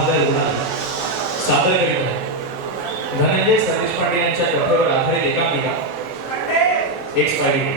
धर्मादाय गुणगान सादर करीत आहे. धनंजय सतीश पांडे यांच्या कथेवर आधारित एकांकिका expiry.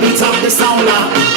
Beat up the sound now.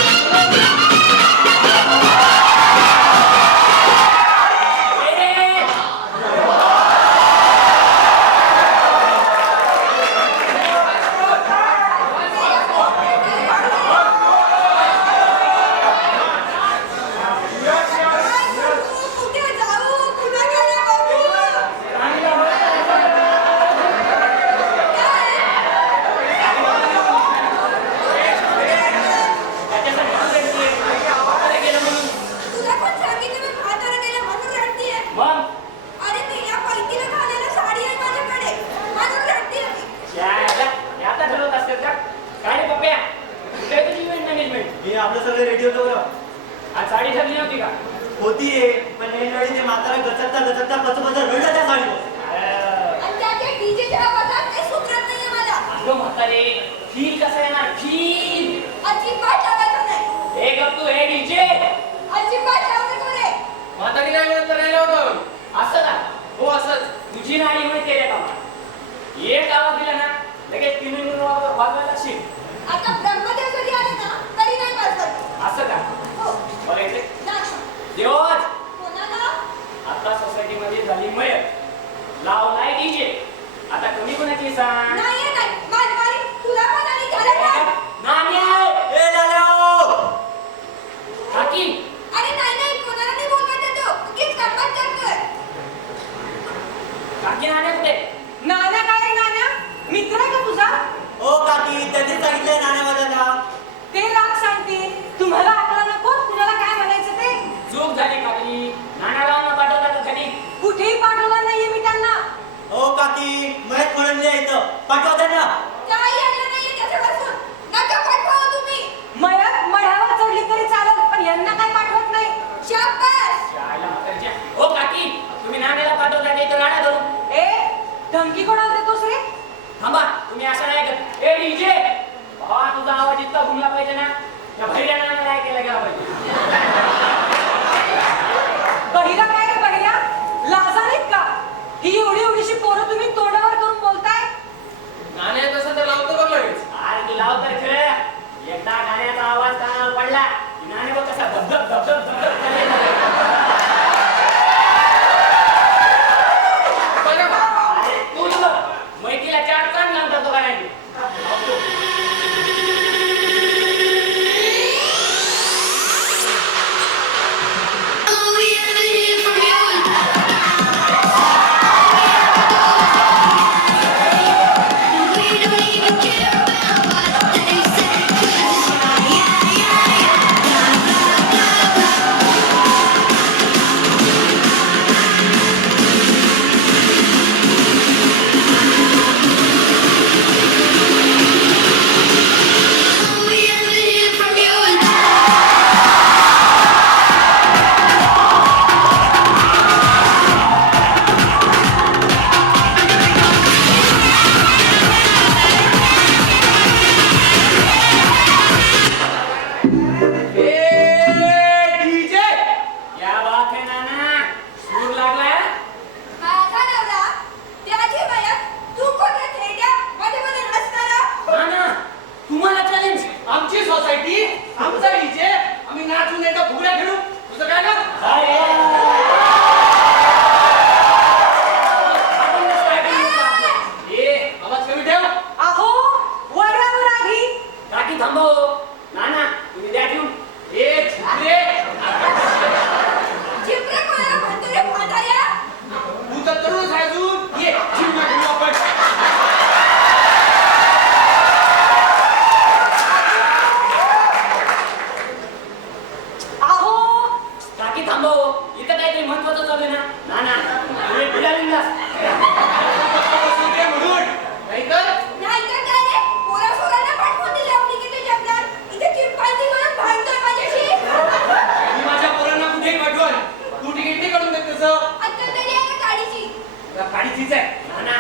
काळीचीच आहे ना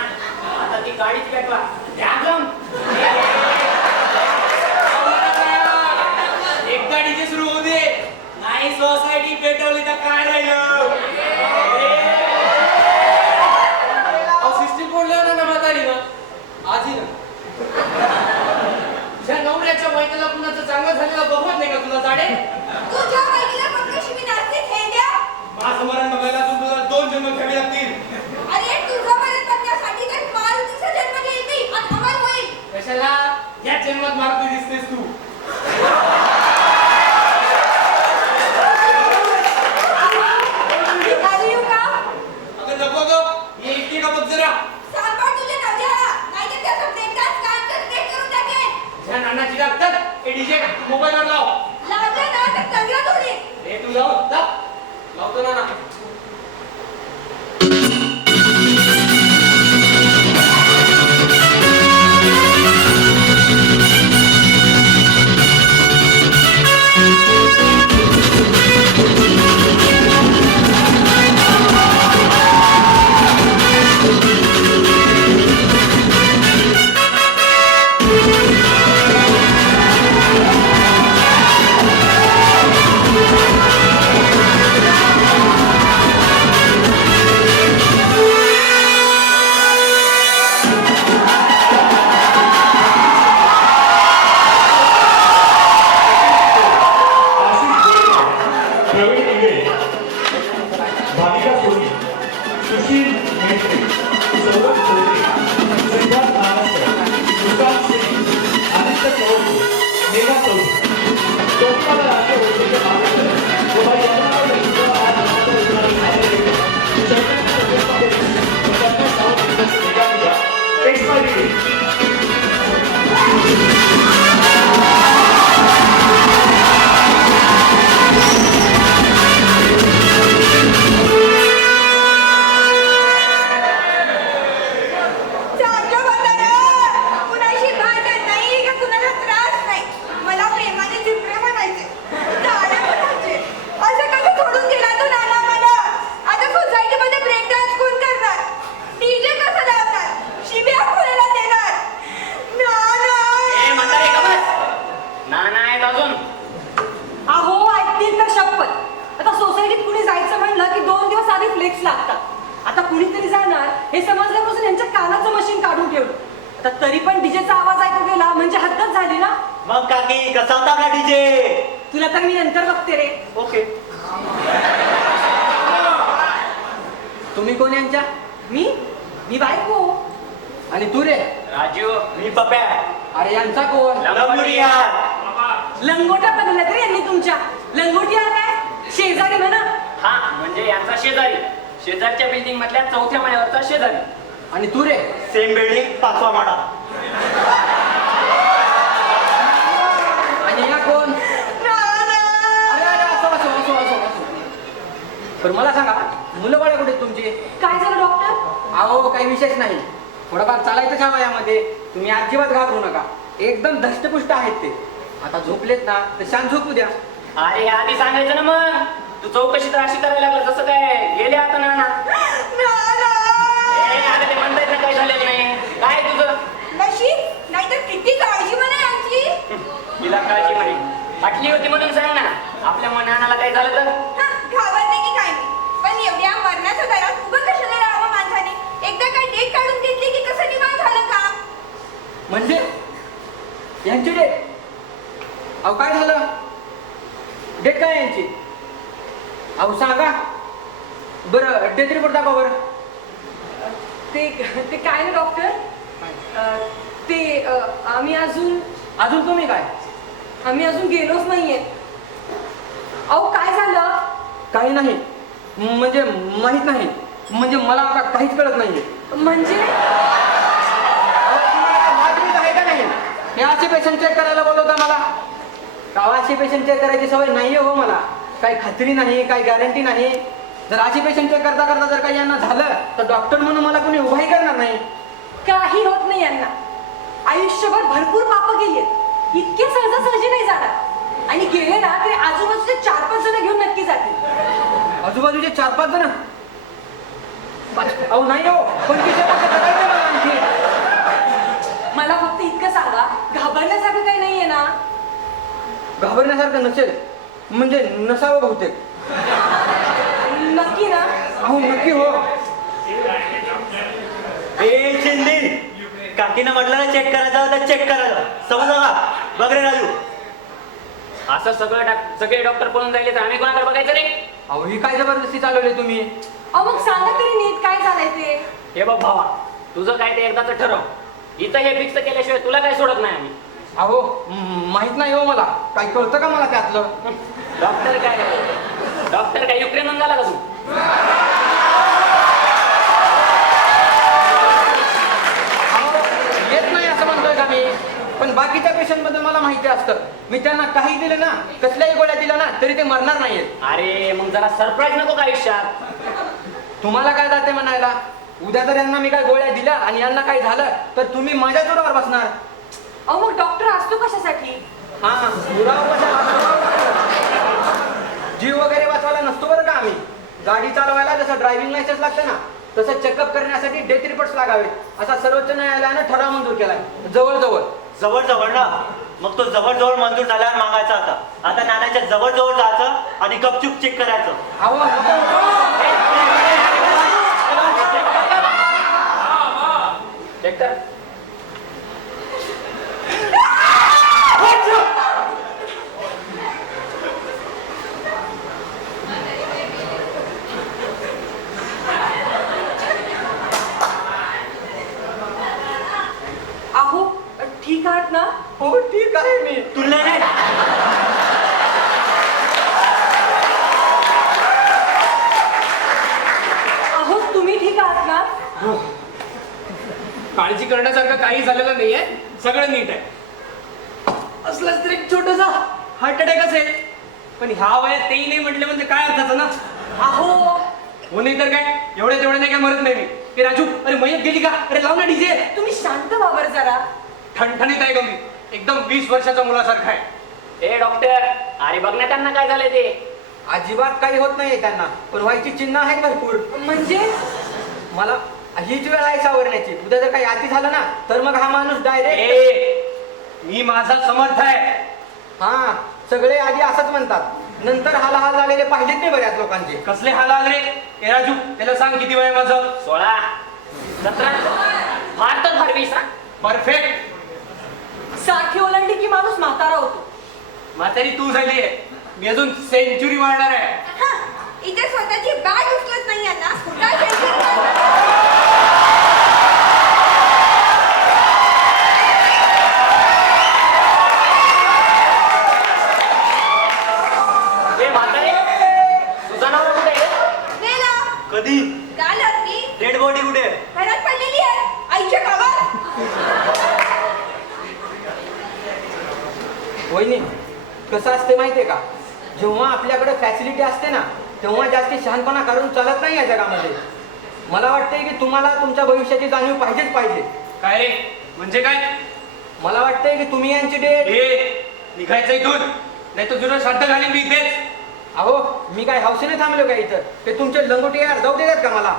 आता ती काळीच पेटवा ध्यान एक गाडीची सुरू होऊ दे नाही सोसायटी पेटवली तर काय राहिलं सिस्टीम कोणलं ना म्हातारी ना आजी ना ज्या नवऱ्याच्या बायकोला कुणाचं चांगलं झालेलं बघवत नाही का तुला जाडे तुझ्या बहिणीला फक्त शिवी नाचते खेळल्या माझं मरण बघायला तुला 2 जन्म घ्यावे लागतील अरे तुझं मरण बघण्यासाठी तर मारुतीचा जन्म घेईल मी आणि अमर होईल कशाला या जन्मात मारुती दिसतेस तू मी खाली येऊ का अगं नको ग मी एकटी का बघ जरा सांभाळ तुझ्या नवऱ्याला नाहीतर त्याचा ब्रेक डान्स काढून ब्रेक करून टाकेन ज्या नानाची लागतात ए डीजे मोबाईलवर लाव लावलं ना तर सगळं थोडी हे तू लाव लावतो नाना प्रवीण इंगळे, भाविका सोनी, सुशील मेहते, सौरभ चौधरी, सिद्धार्थ नानकर, सुशांत सिंग, आदित्य चौधरी, मेघा चौधरी, कोकणाला राष्ट्रीय ओळखीचे मार्गदर्शक, गोवा यमुनावर लक्ष्मण आहार नंतर उतरणारी नायक, चैतन्य प्रदेश मध्ये चैतन्य सावंत विकास मेगा पूजा, एक्सपायरी चांगलं बघा कुणाशी भांडण नाही का कुणाला त्रास नाही मला प्रेमाने जिंकणे म्हणायचे झाडे म्हणायचे असं कसं सोडून दिला तू नाना मला आता सोसायटीमध्ये ब्रेक डान्स कोण करणार डीजे कसं लावणार शिव्या कोणाला देणार ए म्हातारे का बस नाना आहेत अजून अहो ऐकतील तर शपथ आता सोसायटीत कुणी जायचं म्हणलं की 2 दिवस आधी फ्लेक्स लागतात आता कुणीतरी जाणार हे समजल्यापासून यांच्या कानाचं मशीन काढून ठेवलं आता तरी पण डीजेचा आवाज ऐकू गेला म्हणजे हद्दच झाली ना मग काकी कसा होता आपला डीजे तुला तर मी नंतर बघते रे ओके तुम्ही कोण यांच्या मी बायको आणि तू रे राजू मी पप्या अरे यांचा कोण लंगोटिया लंगोटा बदलला तरी यांनी तुमच्या लंगोटी काय शेजारी म्हणा हा म्हणजे यांचा शेजारी शेजारच्या बिल्डिंग मधल्या 4थ्या माळ्यावरचा शेजारी आणि तू रे सेम बिल्डिंग 5वा माळा आणि या कोण अरे अरे असो पण मला सांगा मुलं बाळा कुठे आहेत तुमची काय झालं डॉक्टर अहो काही विशेष नाही थोडंफार चालायचं का वयामध्ये तुम्ही अजिबात घाबरू नका एकदम धष्टपुष्ट आहेत ते आता झोपलेत ना तर शांत झोपू द्या अरे आधी सांगायचं ना मग तू चौकशी तर अशी करायला लागला जसं काय गेले आता नाना अरे ते म्हणतायत ना काही झालेलं नाही काय तुझं नशीब नाहीतर किती काळजी म्हणा यांची तिला काळजी म्हणे वाटली होती म्हणून सांग ना आपल्या मनाला काय झालं तर घाबरते की काय नाही पण एवढ्या मरणाच्या दरात उभं कशाला राहावं माणसाने एकदा काय डेट काढून घेतली की कसं निवांत झालं का म्हणजे यांची डेट अहो काय झालं डेट काय यांची अहो सांगा बरं डेट रिपोर्ट दाखवा बरं ते काय ना डॉक्टर आम्ही अजून तुम्ही काय अजून गेलोच नाहीये अहो काय झालं काही नाही म्हणजे माहित नाही म्हणजे मला आता काहीच कळत नाहीये म्हणजे अहो, तुम्हाला माहिती आहे का नाही हे असे पेशंट चेक करायला बोलवता मला असे पेशंट चेक करायची सवय नाहीये हो मला काही खात्री नाही काही गॅरंटी नाही जर असे पेशंट चेक करता करता जर काही यांना झालं तर डॉक्टर म्हणून मला कोणी उभाही करणार नाही काही होत नाही यांना आयुष्यभर भरपूर पापं केली इतके सहजासहजी नाही जाणार आणि गेले ना तरी आजूबाजूचे 4-5 जण घेऊन नक्की जातील आजूबाजूचे 4-5 जण अहो नाही हो, पण तिथे कसं करायचं मला आणखी? मला फक्त इतकं सांगा, घाबरण्यासारखं काही नाहीये ना? घाबरण्यासारखं नसेल म्हणजे नसावं बहुतेक. नक्की ना? अहो नक्की हो. ए शिंदे काकीनं म्हटलं ना चेक करायचा होता, चेक करायचा. समजा का बघ रे राजू. असं सगळे डॉक्टर पळून जायले तर आम्ही कोणाकडे बघायचं रे? अहो ही काय जबरदस्ती चालवली तुम्ही? अहो मग सांगा तरी नीट काय झालंय ते. हे बघ भावा, तुझं काय ते एकदाच ठरव. इथं हे फिक्स केल्याशिवाय तुला काय सोडत नाही आम्ही. अहो माहित नाही हो मला, काय कळतं का मला त्यातलं? डॉक्टर काय युक्रेनहून झाला का तू? अहो येत नाही असं म्हणतोय का मी, पण बाकीच्या पेशंट बद्दल मला माहिती असतं. मी त्यांना काही दिलं ना, कसल्याही गोळ्या दिल्या ना तरी ते मरणार नाहीयेत. अरे मग जरा सरप्राईज नको का आयुष्यात? तुम्हाला काय जाते म्हणायला? उद्या जर यांना मी काय गोळ्या दिल्या आणि यांना काय झालं तर तुम्ही माझ्या जोरावर बसणार. अहो मग डॉक्टर असतो कशासाठी? हा जोरावर बसायला. जीव वगैरे वाचवायला नसतो बरं का आम्ही. गाडी चालवायला जसं ड्रायव्हिंग लायसन्स लागतं ना, तसं चेकअप करण्यासाठी डेथ रिपोर्ट्स लागावेत असा सर्वोच्च न्यायालयानं ठराव मंजूर केलाय. जवळजवळ जवळ ना मग तो जवळ मंजूर झाल्यावर मागायचा आता. आता नानाच्या जवळ जायचं आणि गपचूप चेक करायचं. अहो नको. चेक कर. अहो ठीक आहात ना? हो ठीक आहे मी. तुला नाही अहो तुम्ही ठीक आहात ना? काळजी करण्यासारखं काही झालेलं नाहीये, सगळं नीट आहे. असलंच तर एक छोटासा हार्ट अटॅक असेल, पण ह्या वयात तेही नाही म्हटलं म्हणजे काय अर्थाचं ना. अहो हो नाही तर काय, एवढ्या तेवढ्या नाही काय मरत नाही मी. ते राजू, अरे मयत गेली का? अरे लाव ना डीजे. तुम्ही शांत व्हा बरं जरा. ठणठणीत आहे गंगी, एकदम 20 वर्षाच्या मुलासारखा आहे. ए डॉक्टर, अरे बघ ना त्यांना काय झालंय ते. अजिबात काही होत नाहीये त्यांना, पण व्हायची चिन्ह आहेत भरपूर. म्हणजे मला हीच वेळ आहे सावरण्याची. उद्या जर काही अति झालं ना तर मग हा माणूस डायरेक्ट. मी माझा समर्थ आहे. हा सगळे आधी असंच म्हणतात, नंतर हाल झालेले पाहिलेत नाही बऱ्याच लोकांचे. कसले हाल रे. ए राजू, त्याला सांग किती वय आहे माझं. 16, 17, मारतात फार 20 हा. परफेक्ट. 60 ओलांडली की माणूस म्हातारा होतो. म्हातारी तू झाली आहे, मी अजून सेंचुरी मारणार आहे. हा, इथे स्वतःची बॅग उचलत नाही ना, काय टेन्शन नाही. ए म्हातारे, तुझा नवरा कुठे आहे? नेला. कधी काल रात्री डेड बॉडी कुठे आहे? घरात पडलेली आहे आईच्या गावात. वहिनी कसं असते माहितीये का, जेव्हा आपल्याकडे फॅसिलिटी असते ना तेव्हा जास्ती शहाणपणा करून चालत नाही या जगामध्ये. मला वाटतंय की तुम्हाला तुमच्या भविष्याची जाणीव पाहिजेच पाहिजे. काय रे, म्हणजे काय? मला वाटतंय की तुम्ही यांची डेट. निघायचं इथून, नाही तर तुझं श्राद्ध घालीन मी इथेच. अहो मी काय हौसेने थांबलो का इथं? ते तुमचे लंगोटी यार जाऊ देतात का मला?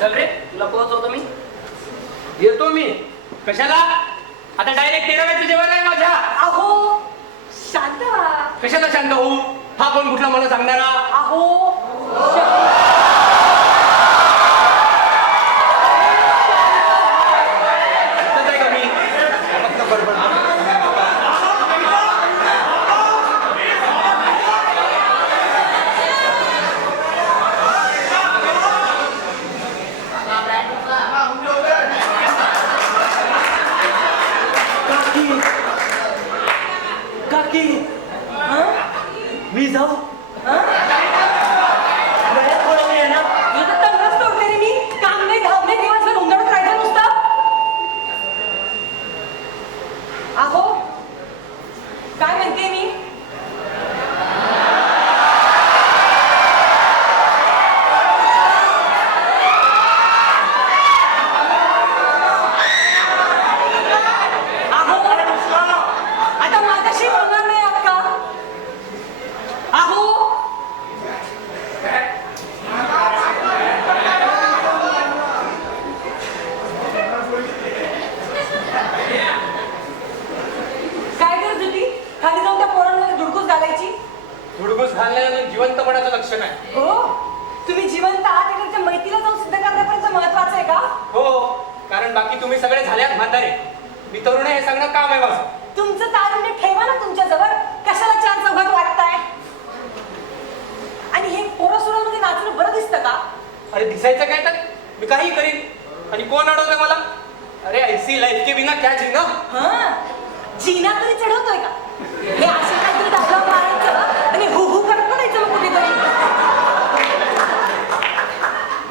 चल रे, तुला पोहोचवतो मी. येतो मी. कशाला? आता डायरेक्ट 13व्याचं जेवण आहे माझ्या. अहो शांत व्हा. कशाला शांत होऊ? हा कोण कुठला मला सांगणारा? अहो इथंच आहे का मी? काकी मी जाऊ. वेळेत पडवली आहे ना. इथं तंगच तोडते रे मी. काम नाही धाम नाही, दिवसभर उंदरत राहायचं नुसतं. अहो काय म्हणते मी? अहो आता माझ्याशी बोलणार नाही आहात का? अहो हो तुम्ही जिवंत आहात हे तुमच्या मैत्रीला जाऊन सिद्ध करण्यापर्यंत महत्वाचं आहे का हो कारण बाकी तुम्ही सगळे झाल्यात म्हातारे. मी तरुण आहे हे सगळं काम आहे माझं. तुमचं तारुण्य ठेवा ना तुमच्याजवळ कशाला चार चौघात वाटताय आणि हे पोरासोरामध्ये नाचणं बरं दिसतं का अरे दिसायचं काय तर मी काही करीन. आणि कोण अडवतंय मला? अरे ऐसी लाईफ के बिना क्या जीना. हा जीना तरी चढवतोय का हे असे काहीतरी दाखला मारायचं आणि हु हु करत म्हणायचं मग कुठेतरी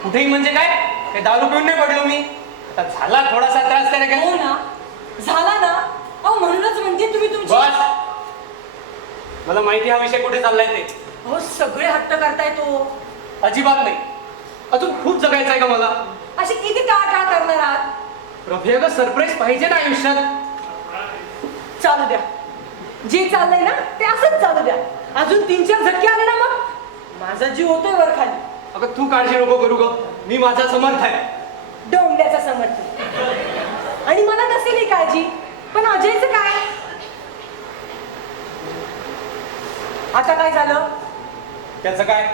कुठेही म्हणजे काय हे दारू पिऊन नाही पडलो मी. आता झाला थोडासा त्रास त्याने हो काय ना झाला ना अहो म्हणूनच म्हणते तुम्ही तुमची बस मला माहिती हा विषय कुठे चाललाय ते. हो सगळे हट्ट करताय तो अजिबात नाही. अजून खूप जगायचं आहे का मला? अशी किती टाळटाळ करणार आहात प्रभे अगं सरप्राईज पाहिजे ना आयुष्यात. चालू द्या जे चाललंय ना ते असंच चालू द्या अजून 3-4 झटके आले ना मग माझा जीव होतोय वर खाली अगं तू काळजी नको करू ग मी माझा समर्थ आहे. डोंगल्याचा समर्थ आणि मला नसेल ही काळजी पण अजयचं काय आता काय झालं त्याचं काय?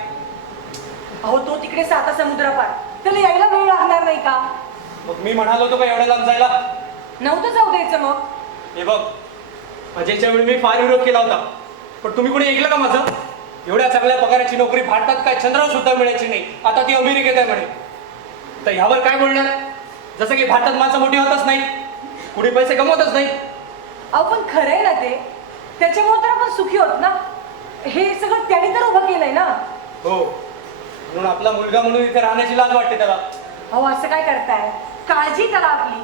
अहो तो तिकडे 7 समुद्रापार त्याला यायला वेळ लागणार नाही का मग मी म्हणालो होतो का एवढ्या लांब जायला? नव्हतं जाऊ द्यायचं मग हे बघ अजयच्या वेळी मी फार विरोध केला होता पण तुम्ही कोणी ऐकलं का माझं? एवढ्या चांगल्या पगाराची नोकरी भारतात काय चंद्रावर सुद्धा मिळायची नाही आता ती अमेरिकेत आहे म्हणे. तर ह्यावर काय बोलणार? जसं की भारतात माणसं मोठी होतच नाही कुणी पैसे कमवतच नाही. अहो पण खरं आहे ना ते त्याच्यामुळे तर आपण सुखी होत ना हे सगळं त्याने तर उभं केलंय ना. हो म्हणून आपला मुलगा म्हणून इथे राहण्याची लाज वाटते त्याला. अहो असं काय करताय काळजी करा आपली.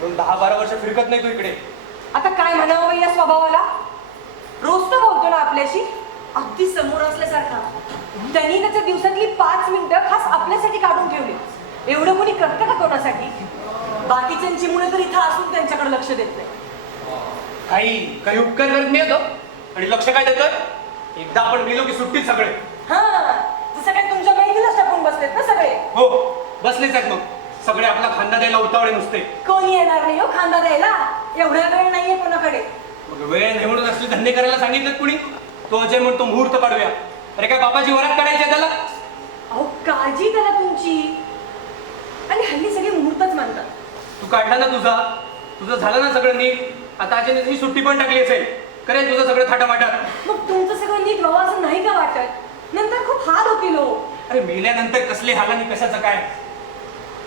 म्हणून 10-12 वर्ष फिरकत नाही तू इकडे. आता काय म्हणावं बाई या स्वभावाला रोज तर बोलतो ना आपल्याशी अगदी समोर असल्यासारखा. त्यांनी त्याच्या दिवसातली 5 मिनिटं खास आपल्यासाठी काढून ठेवली. एवढं कोणी करतं का कोणासाठी? बाकीच्यांची मुलं तर इथं असून त्यांच्याकडे लक्ष देत नाही. काही उपकार करत नाही येतो आणि लक्ष काय देतोय? एकदा आपण गेलो की सुट्टीत सगळे. हा जसं काय तुमच्या मैत्रीलाच टाकून बसलेत ना सगळे. हो बसलेच आहेत मग सगळे आपला खांदा द्यायला उतावळे नुसते. कोणी येणार नाही हो खांदा द्यायला एवढा वेळ नाहीये कोणाकडे. मग वेळ नाही म्हणून असले धंदे करायला सांगितलं कुणी? तो अजय म्हणतो मुहूर्त काढूया. अरे काय बापाची वरात काढायची आहे त्याला? अहो काळजी करा तुमची आणि हल्ली सगळे मुहूर्तच मानतात. तू काढला ना तुझं झालं ना सगळं नीट. आता अजयने तुझी सुट्टी पण टाकली असेल करेल तुझं सगळं थाटामाटात. मग तुमचं सगळं नीट व्हावं असं नाही का वाटत? नंतर खूप हाल होतील हो. अरे मेल्यानंतर कसले हाल आणि कशाचं काय?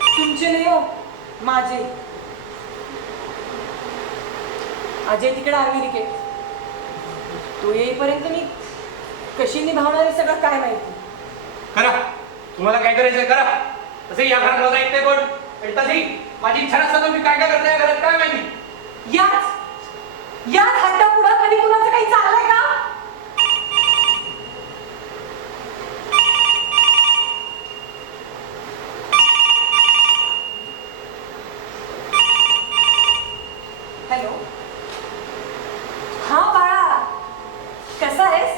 तुमचे नाही हो माझे. अजय तिकडे अमेरिकेत तो येईपर्यंत मी कशी निभावणार आहे सगळं काय माहिती. करा तुम्हाला काय करायचंय करा. तसे या घरात माझा एकटे कोण आणि तशी माझी इच्छा नसताना मी काय करताय या घरात काय माहिती. याच हट्टा पुढं कधी कुणाचं काही चाललंय का? हॅलो हा बाळा कसा आहेस?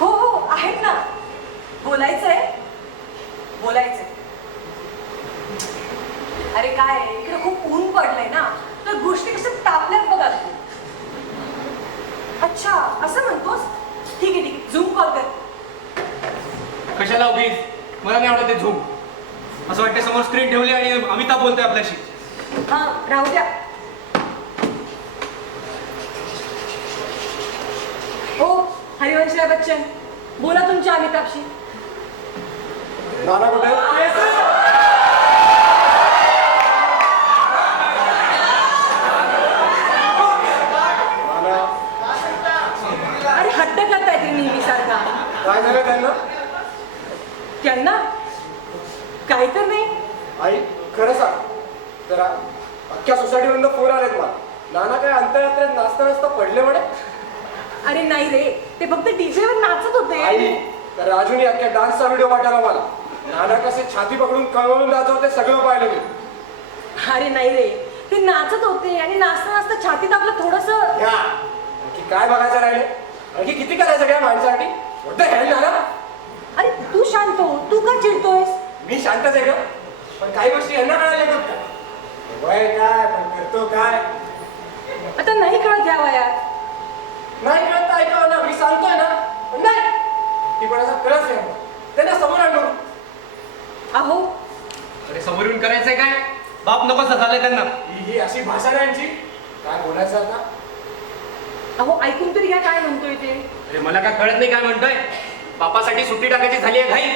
हो हो आहेत ना बोलायचंय. अरे काय इकडे खूप ऊन पडलंय ना तर गोष्टी कशा तापल्यात बघा. अच्छा असं म्हणतोस ठीक आहे झूम कॉल कर. कशाला उगीच मला नाही आवडत ते झूम. असं वाटतं समोर स्क्रीन ठेवली आणि अमिताभ बोलतोय आपल्याशी. हा राहू द्या. हो हरिवंशराय बच्चन बोला तुमच्या अमिताभशी. नाना कुठे? अरे हट्ट करताय ते नेहमी सारखा. काय झालं त्यांना? त्यांना काही तर नाही. आई खरं सांग जरा अख्ख्या सोसायटीमधून फोन आलेत मला. नाना काय अंतरात्रेत नाचता नाचता पडले म्हणे. अरे नाही रे ते फक्त डीजे वर नाचत होते. आई तर राजूने अख्ख्या डान्सचा व्हिडिओ पाठवला मला. नाना कसे छाती पकडून कळवळून नाचवते सगळं पाहिलं मी. अरे नाही रे ते नाचत होते आणि नाचता नाचता छातीत आपलं थोडस. घ्या आणखी काय बघायचं राहिले? आणखी किती करायचं काय माणसासाठी? होतं हे नाना. अरे तू शांत हो तू का चिडतोयस? मी शांतच आहे का? पण काही गोष्टी यांना कळायला बघ. वय काय पण करतो काय? आता नाही कळत ह्या वयात. नाही कळत ऐकावं ना मी सांगतोय ना. पण नाही हट्टीपणाचा कळस आहे आम्हाला. त्यांना समोर आणलो. अहो अरे समोर येऊन करायचंय काय? बाप नकोसा झालाय त्यांना. ही अशी भाषा नाही यांची. काय बोलायचं आता? अहो ऐकून तरी घ्या काय म्हणतोय ते. अरे मला काय कळत नाही काय म्हणतोय. बापासाठी सुट्टी टाकायची झाली आहे घाई.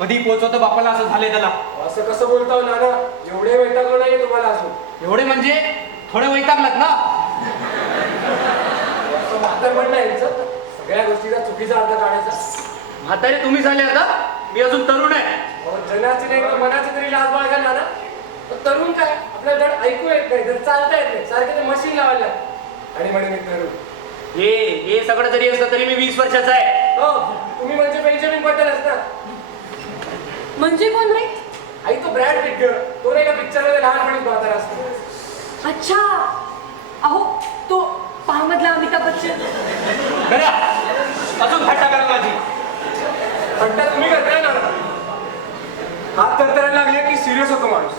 कधी पोहोचवतो बापाला असं झालंय त्याला. असं कसं बोलताव नाना? एवढे वैतागलो नाही तुम्हाला अजून. एवढे म्हणजे थोडे वैतागलात ना. असं म्हातार म्हणणं यांचं. सगळ्या गोष्टीचा चुकीचा अर्थ काढायचा. म्हातारे तुम्ही झाले आता. मी अजून तरुण आहे. अहो, जनाची नाही तर मनाची तरी लाज बाळगा नाना. पण तरुण काय आपल्याला धड ऐकू येत नाही, धड चालता येत नाही. सारखे ते मशीन लावायला लागतं. आणि म्हणे मी तरुण. हे सगळं जरी असलं तरी मी 20 वर्षाचा आहे. हो, तुम्ही म्हणजे बेंजामिन बटन असतात. म्हणजे कोण रे? आई तो ब्रॅड पिट तो नाही का पिक्चरमध्ये लहानपणीच म्हातारा असतो. अच्छा अहो तो पाहामधला अमिताभ बच्चन. बरं अजून थट्टा करा माझी. थट्टा तुम्ही करताय ना. हात थरथरायला लागले की सिरियस होतो माणूस.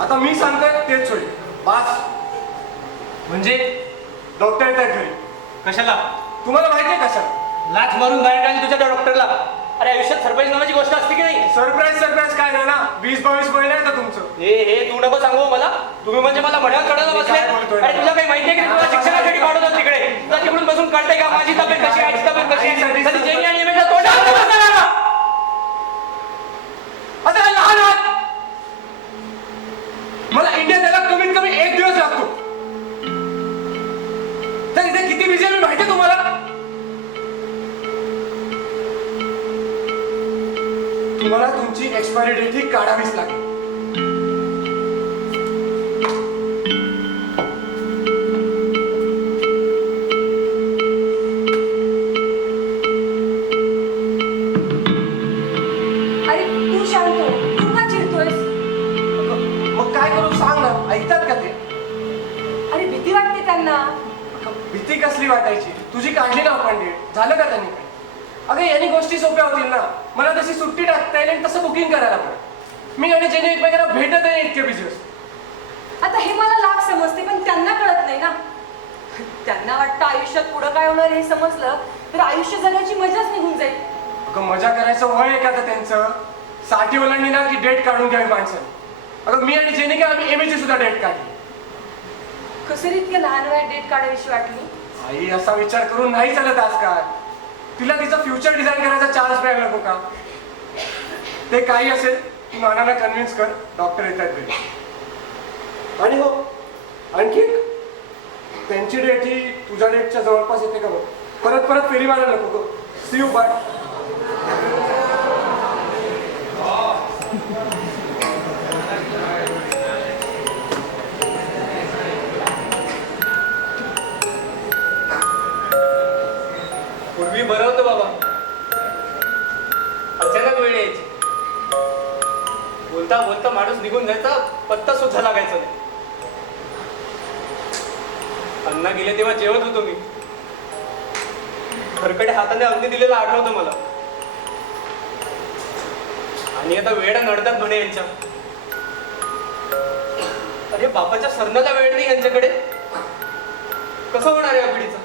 आता मी सांगतोय तेच होईल. बास. म्हणजे डॉक्टर येतात घरी. कशाला? तुम्हाला माहिती आहे कशाला? लाथ मारून बाहेर टाकली तुझ्या त्या डॉक्टरला. अरे आयुष्यात सरप्राईज नावाची गोष्ट असते की नाही? सरप्राईज काय ना 20-22 महिने आहे का तुमचं? हे तू नको सांगू मला. तुम्ही म्हणजे मला मढ्यात चढायला बसले. काय बोलतोय? अरे तुला काही माहिती आहे की तुला शिक्षणासाठी पाठवतात तिकडे. तुला तिकडून बसून कळतंय का माझी तब्येत कशी आहे, आईची तब्येत कशी आहे? कधी जेनी आणि एमेच्या तोंडावर बसायला. आता काय लहान आहात? मला इंडिया त्याला कमीत कमी 1 दिवस लागतो. तर इथे किती बिझी आहे मी माहिती आहे तुम्हाला? तुम्हाला तुमची एक्सपायरी डेट ही काढावीच लागेल. अरे तू शांत हो. तू का चिडतोयस? मग काय करू सांग ना. ऐकतात का ते? अरे भीती वाटते त्यांना. भीती कसली वाटायची? तुझी काढली ना आपण डेट. झालं का त्यांनी? अगं यांनी गोष्टी सोप्या होतील ना. मला तशी सुट्टी टाकता येईल आणि तसं बुकिंग करायला पडेल. मी आणि जेने एकमेकांना भेटत नाही इतके बिझी असतो. आता हे मला लाख समजते पण त्यांना कळत नाही ना. त्यांना वाटतं आयुष्यात पुढं काय होणार हे समजलं तर आयुष्य जगायची मजाच निघून जाईल. अगं मजा करायचं वय आहे का आता त्यांचं? 60 ओलांडली ना की डेट काढून घ्यावी माणसाने. अगं मी आणि जेने आम्ही एमएची सुद्धा डेट काढली. कसं रे इतक्या लहान वयात डेट काढावीशी वाटली? आई असा विचार करून नाही चालत आजकाल. तिला तिचं फ्युचर डिझाईन करायचा चान्स मिळायला नको का? ते काही असेल तू नानाला कन्व्हिन्स कर. डॉक्टर येतात घरी. आणि हो आणखी त्यांची डेट ही तुझ्या डेटच्या जवळपास येते का बघ. परत परत फेरी मारायला नको गं. See you bye. पूर्वी बरं होतं बाबा. अचानक वेळ यायची. बोलता बोलता माणूस निघून जायचा पत्ता सुद्धा लागायचा नाही. अण्णा गेले तेव्हा जेवत होतो मी. खरकटे हाताने अग्नी दिलेला आठवतं मला. आणि आता वेळा नडतात म्हणे यांच्या. अरे बापाच्या सरणाला वेळ नाही यांच्याकडे. कसं होणार आहे या पिढीचं?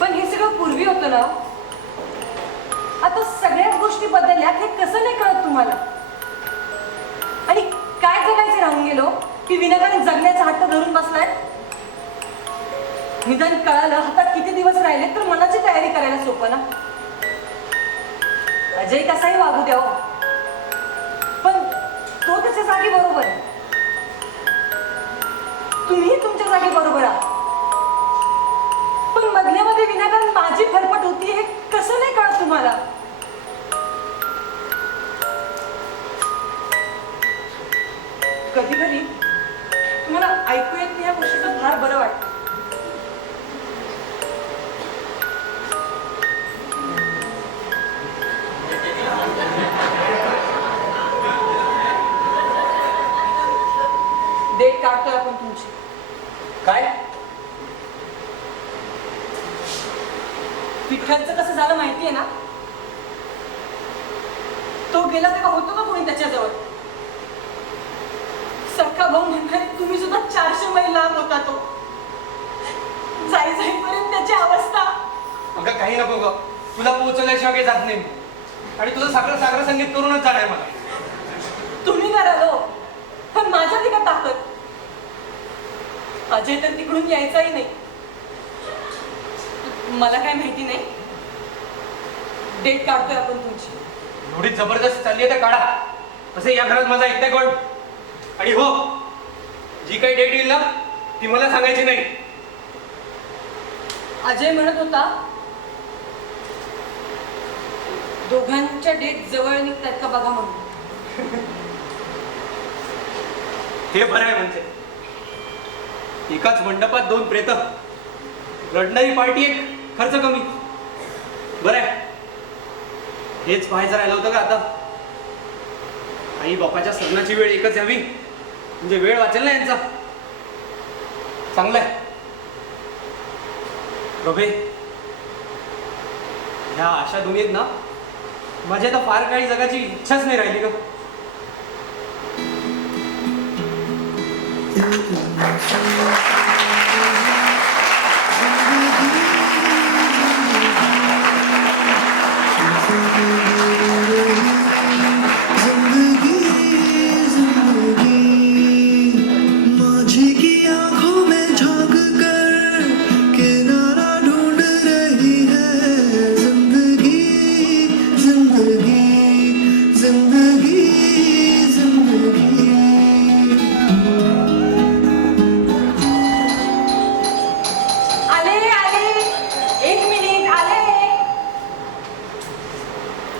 पण हे सगळं पूर्वी होतं ना. आता सगळ्याच गोष्टी बदलल्यात हे कसं नाही कळत तुम्हाला? आणि काय जगायचे राहून गेलो की विनाकारण जगण्याचा हट्ट धरून बसलाय. निदान कळालं हातात किती दिवस राहिले तर मनाची तयारी करायला सोपं ना. अजय कसाही वागू द्या हो. पण तो त्याच्या जागी बरोबर आहे. तुम्ही तुमच्या जागी बरोबर आहात. पण मधल्यामध्ये विनाकारण माझी फरफट होती हे कसं नाही कळत तुम्हाला? कधी कधी तुम्हाला ऐकू येत नाही या गोष्टीचं फार बरं वाटतं. डेट काढतोय आपण तुमची. काय? विठ्ठलचं कसं झालं माहितीये ना? तो गेला तेव्हा होतो का कोणी त्याच्याजवळ? सख्खा भाऊ म्हणणारे तुम्ही सुद्धा 400 मैल लांब होता तो. जाईपर्यंत त्याची अवस्था. अगं काही नको ग, तुला पोहोचवल्याशिवाय काही जात नाही मी. आणि तुझं सगळं सागर संगीत करूनच जाणार मला. तुम्ही कराल हो, पण माझ्या ती का ताकद. अजय तर तिकडून यायचाही नाही. मला काय माहिती नाही. डेट काढतोय आपण तुमची. एवढी जबरदस्त चालली आहे तर काढा. तसे या घरात माझा एकटा कोण. आणि हो, जी काही डेट येईल ना ती मला सांगायची नाही. अजय म्हणत होता दोघांच्या डेट जवळ निघतात का बघा म्हणून. हे बरं आहे म्हणजे. एकाच मंडपात 2 प्रेत, रडणारी पार्टी एक, खर्च कमी. बरं आहे. हेच पाहायचं राहिलं होतं का आता. आई बापाच्या सगळ्याची वेळ एकच यावी म्हणजे वेळ वाचेल ना यांचा. चांगलं आहे. रबे, ह्या अशा दुनियेत ना माझी आता फार काही जगाची इच्छाच नाही राहिली ग. माझी की आंखों में झांक कर किनारा ढूंढ रही है जिंदगी जिंदगी जिंदगी जिंदगी. आले आले, 1 मिनिट आले.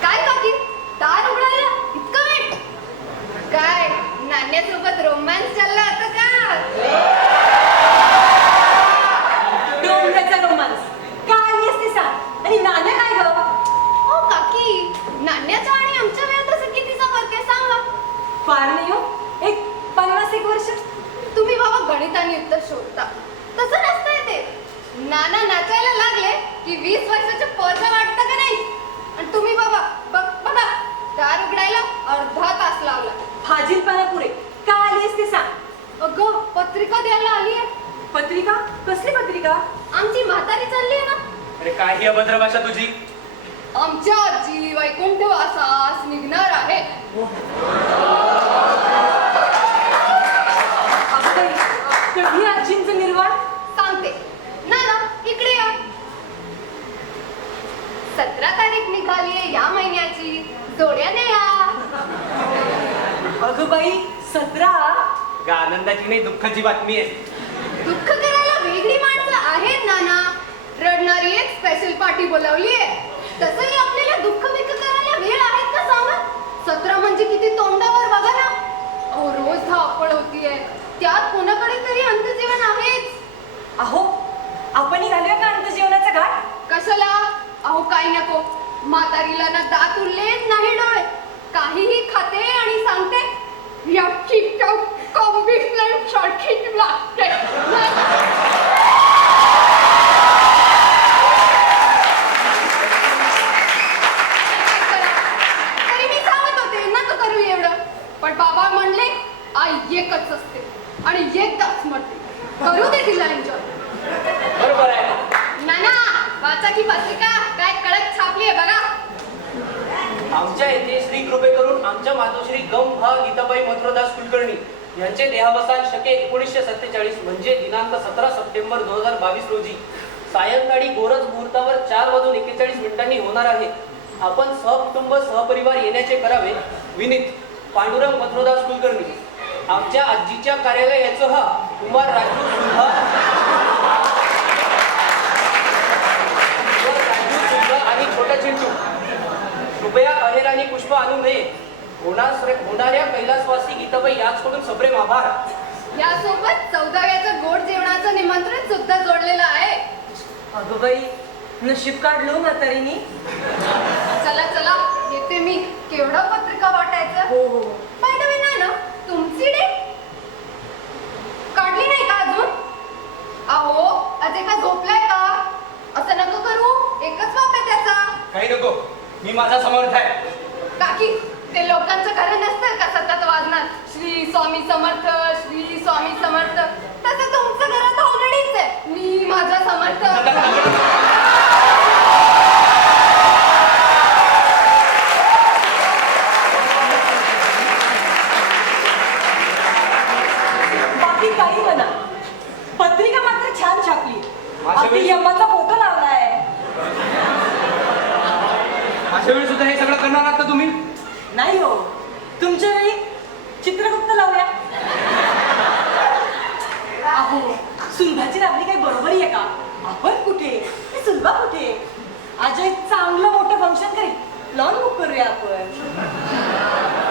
काय काकी दार उघडायला इतकं वेळ. काय नाण्यासोबत रोमॅन्स चालला होता का? डोंगराचा रोमांस का आली असते सांग. आणि नाण्या काय ग. हो काकी, नाण्याचा आणि आमच्या वेळात असं कितीचा फरक आहे सांगा. फार नाही हो, एक 50-1 वर्ष. तुम्ही बाबा गणिताने उत्तर शोधता. तसं नसतंय ते. नाना नाचायला लागले की 20 वर्षाचे पोरगं वाटतं का नाही. आणि तुम्ही बाबा बघा दार उघडायला अर्धा तास लावला. फाजीलपणा पुरे का आली असते सांग. अगं पत्रिका द्यायला आली आहे. पत्रिका? कसली पत्रिका? आमची म्हातारी चालली आहे ना. अरे काय ही अभद्र भाषा तुझी. आमच्या आजी वैकुंठवासास निघणार आहे. अगं, कधी आजींचं निर्वाण. सांगते. नाना इकडे या. 17 तारीख निघालीये या महिन्याची. जोड्याने या. अगं बाई, 17. गा आनंदाची नाही दुःखाची बातमी आहे. दुःख करायला वेगळी माणसं आहेत नाना. रडणारी एक स्पेशल पार्टी बोलावली आहे. तसंही आपल्याला दुःख बिक्क करायला वेळ आहेत का सांगा. 17 म्हणजे किती तोंडावर बघा ना. अहो रोज धावपळ होतीये. त्यात कोणाकडे तरी अंतजीवन आहेच. अहो, आपण निघालोय का अंतजीवनाचा घाट. कशाला. अहो काही नको. म्हातारीला ना दात उरलेत नाही डोळे. काहीही खाते आणि सांगते याची चव कॉम्बिनेशन सारखीच लागते. तरी मी सांगत होते नका करू एवढं. पण बाबा म्हणले आई एकच असते आणि एकदाच मरते. करू दे तिला एन्जॉय. बरोबर आहे. नाना वाचा की पत्रिका काय कडक छापली आहे बघा. आमच्या येथे श्री कृपेकरून आमच्या मातोश्री गम भा गीताबाई मथुरदास कुलकर्णी यांचे देहावसान शके 1947 म्हणजे दिनांक 17 सप्टेंबर 2022 रोजी सायंकाळी गोरज मुहूर्तावर 4:41 होणार आहे. आपण सहकुटुंब सहपरिवार येण्याचे करावे विनीत. पांडुरंग मथुरदास कुलकर्णी. आमच्या आजीच्या कार्यालयाचं हा कुमार राजू सुद्धा आणि छोटा चिंटू. कृपया अहेर आणि पुष्प आणू नये. होणाऱ्या कैलासवासी गीताबाई याचकडून सप्रेम आभार. यासोबत 14व्याचं गोड जेवणाचं निमंत्रण सुद्धा जोडलेलं आहे. अगं बाई, नशीब काढलो म्हातारीनी. चला चला येते मी. केवढं पत्रिका वाटायचं. हो हो. बाय द वे ना तुमची डेट काढली नाही का अजून. अहो अजय का झोपलाय का. असं नको करू. एकच बाप आहे त्याचा. काही नको, मी माझा समर्थ आहे. काकी ते लोकांचं घरं नसतं का सतत वाजणार श्री स्वामी समर्थ श्री स्वामी समर्थ. तसं तुमचं घरात ऑलरेडी रेडीच आहे मी माझा समर्थ बाकी काही म्हणा पत्रिका मात्र छान छापली आपली यम्माचा फोटो लावलाय अशा वेळी सुद्धा हे सगळं करणार आहात का तुम्ही? नाही हो तुमच्या वेळी चित्रगुप्त लावल्या अहो सुलभाची राबली काही बरोबरी आहे का आपण कुठे ती सुलभा कुठे आज एक चांगलं मोठं फंक्शन करीत लॉन बुक करूया आपण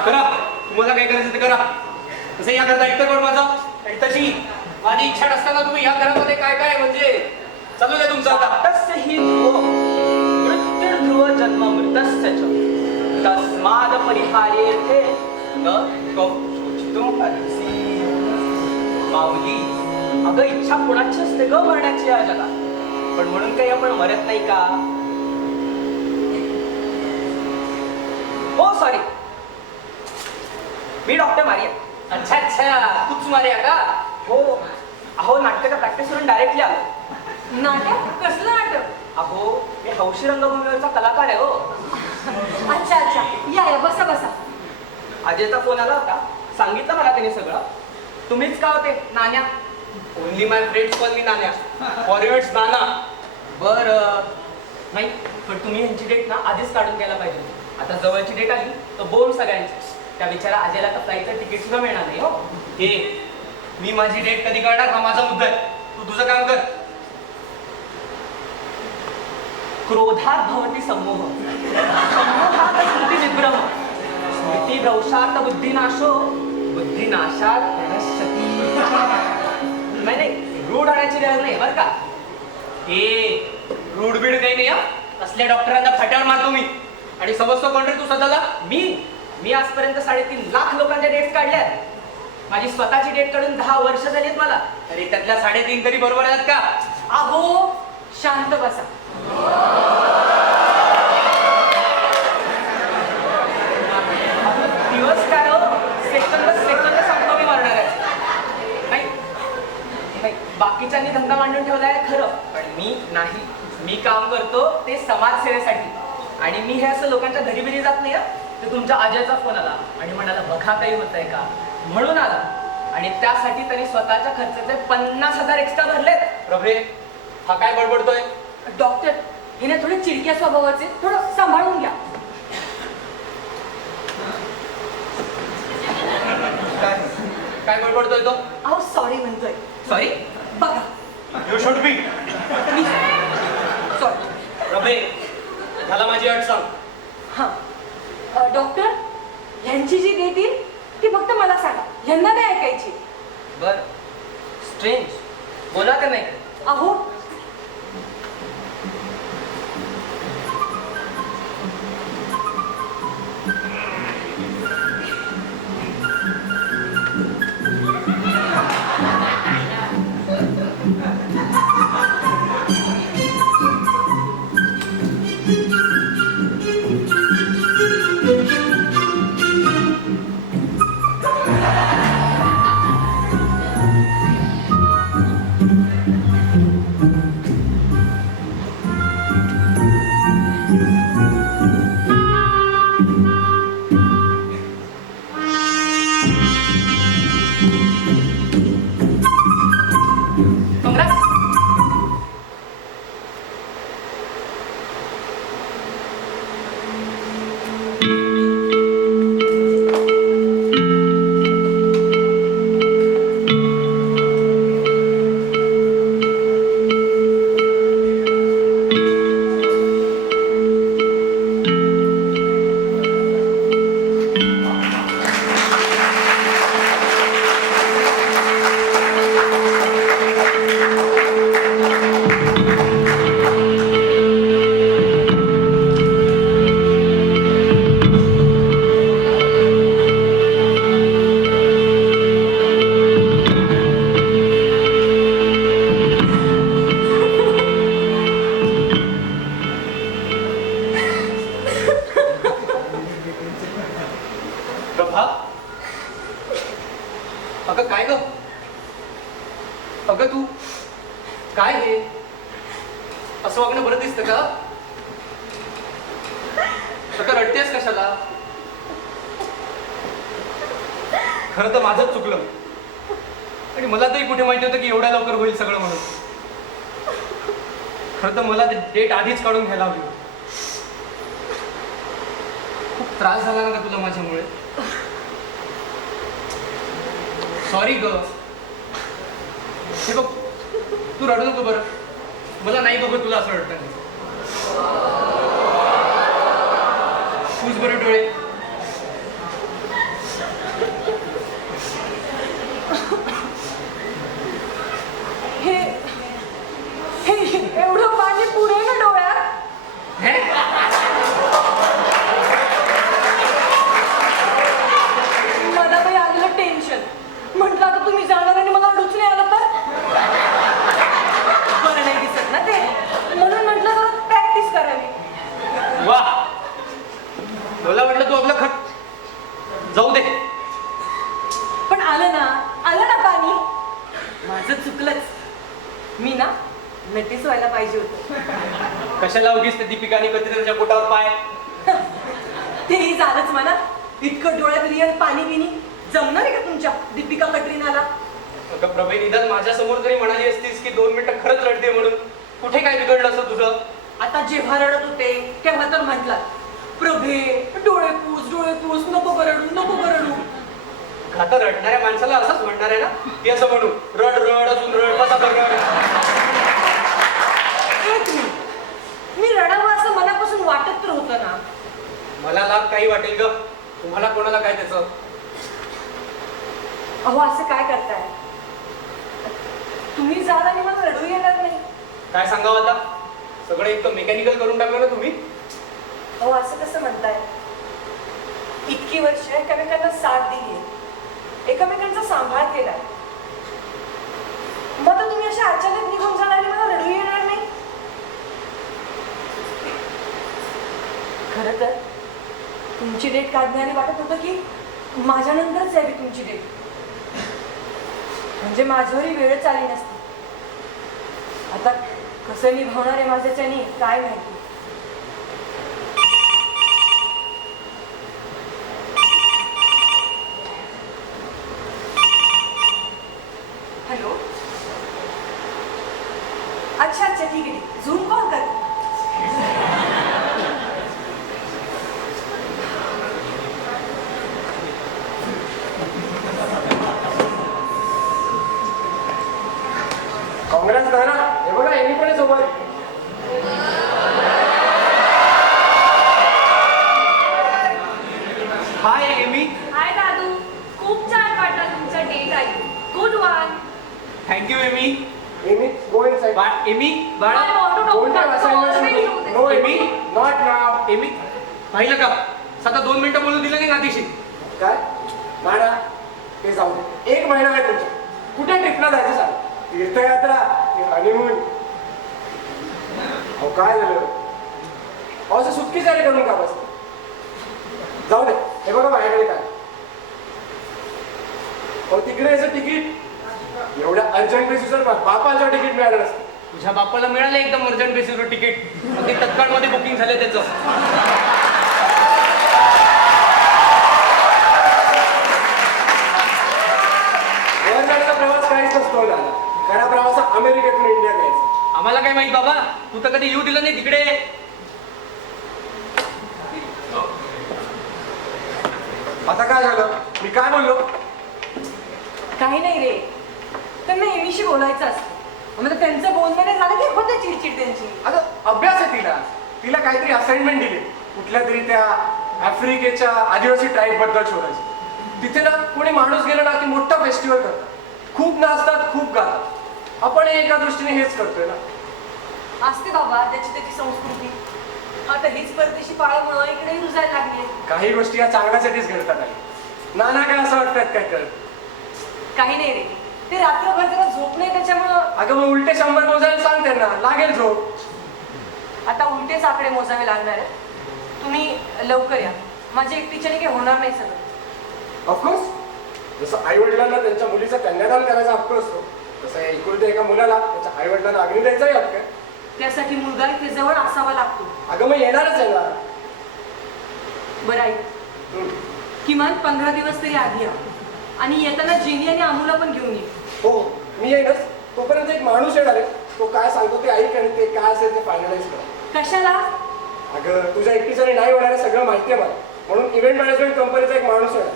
करा तुम्हाला काय करायचं ते करा तसं या घरात ऐकतं कोण माझं आणि तशी माझी इच्छा नसताना तुम्ही या घरामध्ये काय काय म्हणजे चालू द्या तुमचं आता तस्य हि ध्रुव मृत्युर्ध्रुव जन्म मृतस्य च तस्माद परिहार्येथे न कौचितुम अर्हसि. माऊली अगं इच्छा कोणाची असते ग मरण्याची या जगात पण म्हणून काही आपण मरत नाही का हो सॉरी मी डॉक्टर मारिया अच्छा अच्छा तूच मार्या का हो अहो नाटकाच्या प्रॅक्टिस करून डायरेक्टली आलो नाटक कसलं नाटक अहो मी हौशी रंगभूमीवरचा कलाकार आहे हो अच्छा अच्छा या बसा बसा अजयचा फोन आला होता सांगितलं मला त्याने सगळं तुम्हीच का होते नाण्या ओनली माय फ्रेंड्स कॉल मी नाण्या फॉरवर्ड्स नाना बर नाही पण तुम्ही यांची डेट ना आधीच काढून घ्यायला पाहिजे आता जवळची डेट आली तर बोंब सगळ्यांची त्या बिचारा अजयला तर फ्लाईटचं तिकीट सुद्धा मिळणार नाही हो हे मी माझी डेट कधी काढणार हा माझा मुद्दा आहे तू तुझं काम कर क्रोधात भवती सम्मोह सम्मोहात स्मृती विभ्रम स्मृती भ्रंशात बुद्धिनाशो बुद्धिनाशात प्रणश्यती नाही रूढ आणायची गरज नाही बरं का हे रूडबीड काही नाही हा असल्या डॉक्टरांना फाट्यावर मारतो मी आणि समजतो कोण रे तू स्वतःला मी आजपर्यंत 3.5 लाख लोकांच्या डेट काढल्या माझी स्वतःची डेट काढून 10 वर्ष झाली आहेत मला अरे त्यातल्या 3.5 तरी बरोबर आहेत का अहो शांत बसा दिवस काय हो सेकंद सांगतो मी मरणार आहे नाही बाकीच्यांनी धंदा मांडून ठेवला आहे खरं पण मी नाही मी काम करतो ते समाजसेवेसाठी आणि मी हे असं लोकांच्या घरी बिरी जात नाही तर तुमच्या अजयचा फोन आला आणि म्हणाला बघा काही होत आहे का म्हणून आला आणि त्यासाठी त्यांनी स्वतःच्या खर्चाचे 50,000 एक्स्ट्रा भरलेत प्रभे हा काय बडबडतोय डॉक्टर हिने थोडे चिडक्या स्वभावाचे थोडं सांभाळून घ्या काय बडबडतोय तो अहो सॉरी म्हणतोय सॉरी बघा यू शुड बी सॉरी प्रभे मला माझी अट सांग हा डॉक्टर ह्यांची जी डेट येईल ती फक्त मला सांगा ह्यांना नाही ऐकायची बर स्ट्रेंज बोला का नाही अहो प्रभा अगं काय ग अगं तू काय हे असं वागणं बरं दिसतं का? आता रडतेस कशाला? खरं तर माझंच चुकलं आणि मला तरी कुठे माहिती होतं की एवढ्या लवकर होईल सगळं म्हणून. खरं तर मला डेट आधीच काढून घ्यायला हवी. खूप त्रास झाला ना का तुला माझ्यामुळे? सॉरी ग. हे बघ, तू रडू नको बरं. मला नाही बघत तुला असं रडताना. तूच बरं डोळे. हे हे एवढं पाणी पुरे ना डोळ्यात. हे? मला काही आलेलं टेन्शन. म्हटलं आता तुम्ही जाणार आणि मला अडूच नाही आलं तर बरं नाही दिसत ना ते, म्हणून म्हटलं जरा प्रॅक्टिस करावी. वा, मला वाटलं तू आपलं खट जाऊ दे. पण आलं ना पाणी. माझं चुकलंच. मी ना नटीस व्हायला पाहिजे होतं. कशाला उगीच ते दीपिका आणि कत्रिनाच्या पोटावर पाय. तेही झालंच म्हणा. इतकं डोळ्यात रिअल पाणी बिनी जमणार आहे का तुमच्या दीपिका कटरीनाला? अगं प्रभे, निदान माझ्या समोर तरी म्हणाली असतीस की 2 मिनिटं खरंच रडते म्हणून. कुठे काय बिघडलं असं तुझं? आता जेव्हा रडत होते तेव्हा तर म्हटलं, प्रभे डोळे पूस, नको बरडू. आता रडणाऱ्या माणसाला असंच म्हणणार आहे ना की असं म्हणू रड अजून रड कसा रड. एक मिनिट, मी रडावं असं मनापासून वाटत तर होतं ना. मला लाभ काही वाटेल ग, तुम्हाला कोणाला काय त्याचं. अहो असं काय करताय तुम्ही? जाल आणि मला रडू येणार नाही. काय सांगावं आता? सगळं इतकं मेकॅनिकल करून टाकलं ना तुम्ही. अहो असं कसं म्हणताय? इतकी वर्ष एकमेकांना साथ दिली, एकमेकांचा सांभाळ केलाय, मग तर तुम्ही अशा अचानक निघून जाणार आणि मला रडू येणार नाही? खरं तर तुमची डेट काढण्याने वाटत होतं की माझ्यानंतरच यावी तुमची डेट, म्हणजे माझ्यावरही वेळच आली नसती. आता कसं निभावणार आहे माझ्याच्यानी काय माहिती. हॅलो, अच्छा ठीक आहे, झूम कॉल कर. काँग्रेस ना हे बघा, एमी पण आहे सोबत. हाय एमी. हाय दादू, खूप छान वाटलं तुमचं डेट ऐकून. Good one. Thank you Amy. Amy go inside. Amy बाळा. I want to Don't have assignments to do. No, Amy? not now. Amy पाहिलं का, साधा 2 मिनिटं बोलू दिलं नाही नातीशी. काय नाना, ते जाऊ दे. 1 महिना आहे तुमचा. कुठे ट्रिपला जायचं सांग? तीर्थयात्रा, हनीमून. अहो काय झालं? अहो असं सुट्टी झाली करून का बस? जाऊ दे. हे बघा माझ्याकडे काय. अहो तिकडे याचं तिकीट एवढ्या अर्जंट बेसिसवर बापाचं तिकीट मिळालं नसतं. तुझ्या बापाला मिळालं एकदम अर्जंट बेसिसवर तिकीट. ते तत्काळमध्ये बुकिंग झालं त्याचं. वर जाण्याचा प्रवास काहीच नसतो ना. खरा प्रवास हा अमेरिकेतून इंडियात यायचा. आम्हाला काय माहित बाबा, तू तर कधी येऊ दिलं नाही तिकडे. आता काय झालं? मी काय बोललो? काही नाही रे, त्यांना एमीशी बोलायचं असतं. म्हणजे त्यांचं बोलणं नाही झालं की होतं चिडचिड त्यांची. आता अभ्यास आहे तिला काहीतरी असाइनमेंट दिली कुठल्या तरी त्या आफ्रिकेच्या आदिवासी ट्राईब बद्दल शोधायचं. तिथे ना कोणी माणूस गेला ना की मोठा फेस्टिवल करतात, खूप नाचतात, खूप गातात. आपण एका दृष्टीने हेच करतोय ना. असते बाबा त्याची संस्कृती. आता हीच परदेशी पाळमुळं इकडे रुजायला लागली. काही गोष्टी या चांगल्यासाठीच घडतात आहे. नाना काय असं वाटतात काय करत? काही नाही रे, ते रात्रभर जरा झोप नाही त्याच्यामुळं. अगं मग उलटे 100 मोजायला सांग त्यांना, लागेल झोप. आता उलटेच आकडे मोजावे लागणार आहेत. तुम्ही लवकर या, माझी एकटीच्याने काही होणार नाही सगळं. ऑफकोर्स, जसं आई वडिलांना त्यांच्या मुलीचा कन्यादान करायचा हक्क असतो तसं एकुलत्या एका मुलाला त्याच्या आई वडिलांना अग्नी द्यायचाही हक्क आहे. त्यासाठी मुलगा इथे जवळ असावा लागतो. अगं मग येणारच आहे ना. बरं ऐक, हं. किमान 15 दिवस तरी आधी या आणि येताना जेनी आणि अमूला पण घेऊन ये. हो मी येईनच. तोपर्यंत एक माणूस येणार आहे. तो काय सांगतो ते ऐक आणि ते काय असेल ते फायनलाइज कर. कशाला? अगं तुझ्या एकटीच्याने नाही होणार आहे सगळं माहिती आहे मला. म्हणून इव्हेंट मॅनेजमेंट कंपनीचा एक माणूस आहे.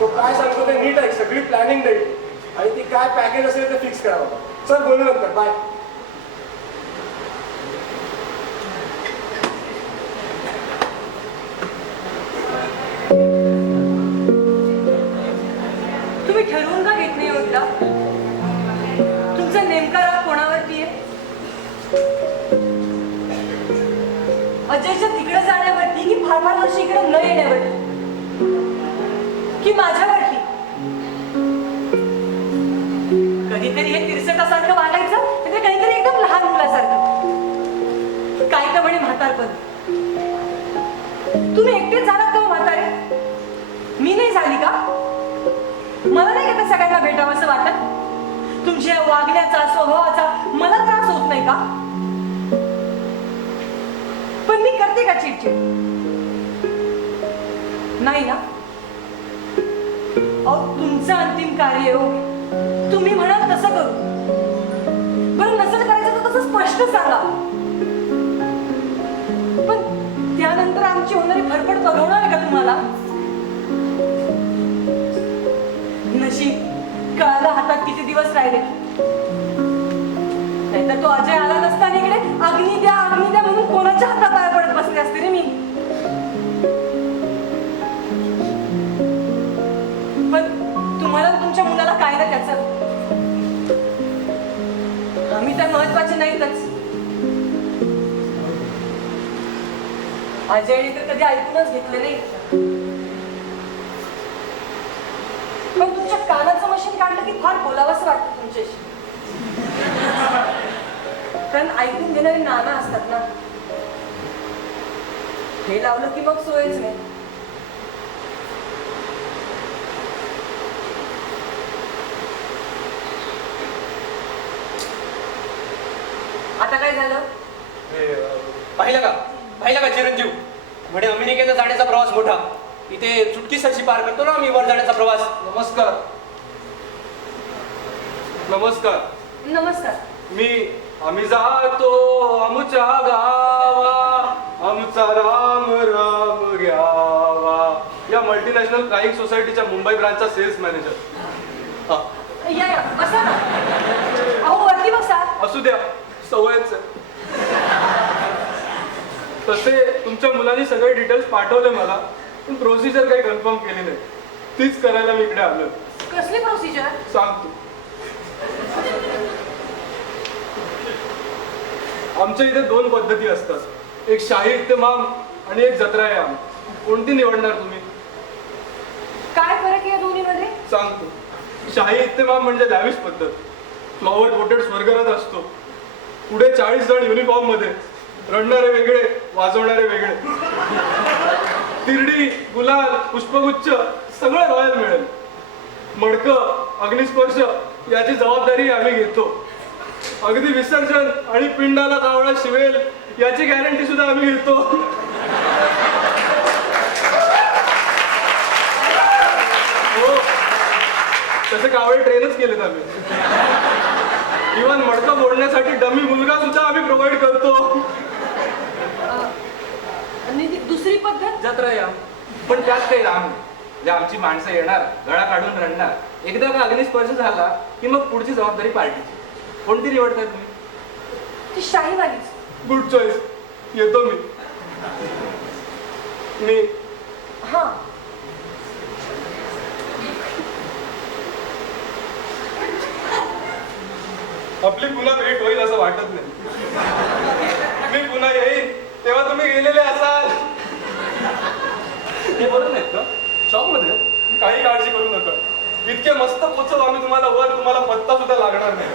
तो काय सांगतो ते नीट आहे. सगळी प्लॅनिंग देईल आणि ती काय पॅकेज असेल ते फिक्स करा बाबा. चल बोलू नंतर. बाय. तुम्ही ठरवून का घेत नाही होता? तुमचा नेमका राग कोणावरती आहे? अजयच्या तिकडे जाण्यावरती की फार फार वर्षी इकडे न येण्यावरती की माझ्यावरती? कधीतरी हे तिरसटासारखं वागायचं तर कधीतरी एकदम लहान मुलासारखं. काय का म्हणे म्हातारपण. तुम्ही एकटेच झालात का म्हातारे? मी नाही झाली का? मला नाही का सगळ्यांना भेटावं असं वाटत? तुमच्या वागण्याचा स्वभावाचा मला त्रास होत नाही का? पण मी करते का चिडचिड? नाही ना? अहो तुमचं अंतिम कार्य हो. तुम्ही म्हणाल तसं करू. बरं नसेल करायचं तर तसं स्पष्ट सांगा. पण त्यानंतर आमची होणारी फरफड बघवणार आहे का तुम्हाला? नशीब कळाला हातात किती दिवस राहिले. नाहीतर तो अजय आला नसता आणि इकडे अग्नी द्या म्हणून कोणाच्या हातात पाय पडत बसले असते रे मी. पण तुम्हाला तुमच्या मुलाला काय ना त्याचं. आम्ही तर महत्वाचे नाहीतच. अजयने तर कधी ऐकूनच घेतले नाही. पण तुमच्या कानाचं मशीन काढलं की फार बोलावंसं वाटतं तुमच्याशी. कारण ऐकून घेणारे नाना असतात ना. हे लावलं की मग सोयच नाही. आता काय झालं? पाहिलं का चिरंजीव म्हणे अमेरिकेला जाण्याचा प्रवास मोठा. इथे चुटकीसरशी पार करतो ना मी वर जाण्याचा प्रवास. नमस्कार. नमस्कार. नमस्कार. आम्ही जातो आमच्या गावा, आमचा राम राम घ्यावा. या मल्टीनॅशनल फ्लाइंग सोसायटीच्या मुंबई ब्रांचचा सेल्स मॅनेजर. या बसा ना. अहो वरती बसा. असू द्या, सवयच आहे. तसे तुमच्या मुलांनी सगळे डिटेल्स पाठवले मला, पण प्रोसिजर काही कन्फर्म केली नाही. तीच करायला मी इकडे आलो. कसली प्रोसिजर? सांगतो. आमच्या इथे 2 पद्धती असतात. एक शाही इत्तेमाम आणि एक जत्रायाम. कोणती निवडणार तुम्ही? काय फरक आहे या दोन्हीमध्ये? सांगतो. शाही इत्तेमाम म्हणजे लॅविश पद्धत. फ्लॉवर कोटेड स्वर्गरथ असतो. पुढे 40 जण युनिफॉर्म मध्ये, रडणारे वेगळे, वाजवणारे वेगळे. तिरडी, गुलाल, पुष्पगुच्छ सगळं रॉयल मिळेल. मडकं, अग्निस्पर्श याची जबाबदारी आम्ही घेतो. अगदी विसर्जन आणि पिंडाला कावळा शिवेल याची गॅरंटी सुद्धा आम्ही घेतो. हो, तसे कावळे ट्रेनच केलेत आम्ही. इव्हन मडकं मोडण्यासाठी डमी मुलगा सुद्धा आम्ही प्रोव्हाइड करतो. आणि ती दुसरी पद्धत? जत्रा. पण त्यात काही राम नाही. म्हणजे आमची माणसं येणार, गळा काढून रडणार. एकदा का अग्निस्पर्श झाला की मग पुढची जबाबदारी पार्टीची. कोणती निवडताय तुम्ही? ती शाहीवालीच. Good choice. येतो मी. हा. आपली पुन्हा भेट होईल असं वाटत नाही. मी पुन्हा येईन तेव्हा तुम्ही गेलेले असाल. ते बरोबर नाहीत का? शॉपमध्ये? काही काळजी करू नका. इतके मस्त पोचव आम्ही तुम्हाला वर, तुम्हाला पत्ता सुद्धा लागणार नाही.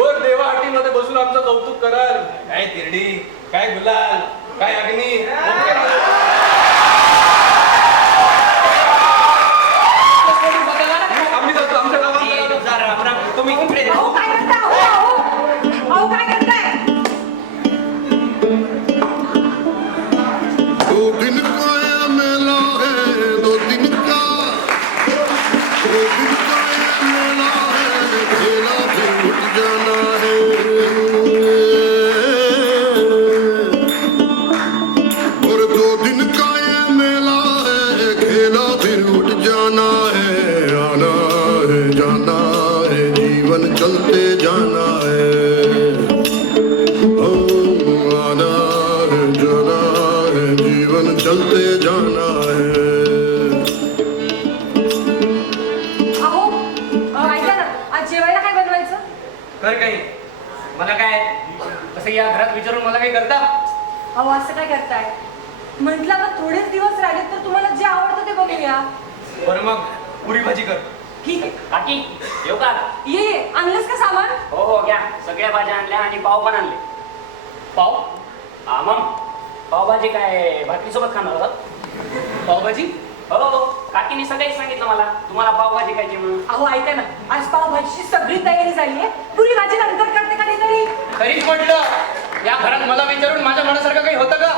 वर देवाहाटीमध्ये बसून आमचं कौतुक कराल. काय तिरडी, काय गुलाल, काय अग्नी. आम्ही जातो आमच्या गावात. तुम्ही इकडे तरी या घरात विचारून मला काही करता? अहो असं काय करताय? म्हटलं ना थोडेच दिवस राहिलेत तर तुम्हाला जे आवडतं ते बघूया. बरं मग पुरी भाजी कर. ठीक आहे. काकी येऊ का? ये आणलंस का सामान? हो हो घ्या, सगळ्या भाज्या आणल्या आणि पाव पण आणले. पाव? हा मग पावभाजी काय भाकरी सोबत खाणार होतात? पावभाजी? हो, काकीने सगळेच सांगितलं मला तुम्हाला पावभाजी खायची म्हणून. अहो ऐका ना, आज पावभाजीची सगळी तयारी झाली आहे. पुरी भाजी नंतर करते कधीतरी. तरीच म्हटलं या घरात मला विचारून माझ्या मनासारखं काही होतं का?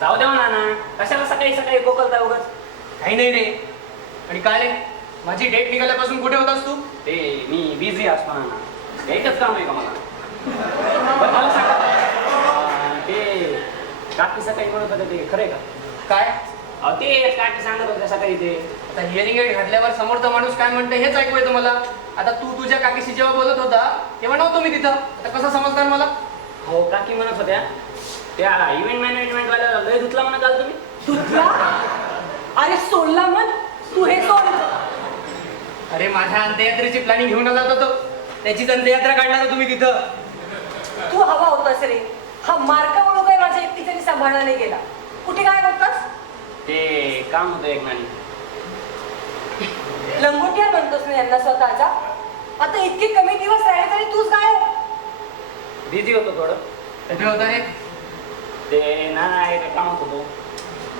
जाऊ द्या ना, कशाला सकाळी सकाळी कोकलता उगाच. काही नाही रे. आणि काय रे, माझी डेट निघाल्यापासून कुठे होतास तू? ते मी बिझी असतो ना, एकच काम आहे का मला? बरं मला सांगा, ते काकी सकाळी म्हणत होते ते खरंय का? काय? अहो ते काकी सांगत होत्या सकाळी ते. आता हिअरिंग एड घातल्यावर समोरचा माणूस काय म्हणतं हेच ऐकू येतं मला. आता तू तुझ्या काकीशी जेव्हा बोलत होता तेव्हा नव्हतो मी तिथं. आता कसं समजणार मला? हो काकी म्हणत होत्या त्या इव्हेंट मॅनेजमेंट वाल्याला लय धुतला म्हणा काल तुम्ही. तुझला? अरे सोडला मग तू हे सोड. अरे माझ्या अंत्ययात्रेची प्लॅनिंग घेऊन आला होता तो. त्याचीच अंत्ययात्रा काढणार तुम्ही तिथं. तू हवा होतास रे. हा मार्का ओळख आहे माझ्या एकटीच्यानी सांभाळला नाही गेला. कुठे काय होतास? ते काम होतं एक नाणी. लंगोटिया म्हणतोस ना यांना स्वतःचा. आता इतके कमी दिवस राहिले तरी तूच काय? बिझी होतो थोडं. कुठे होता रे? ते नाही कामात होतो.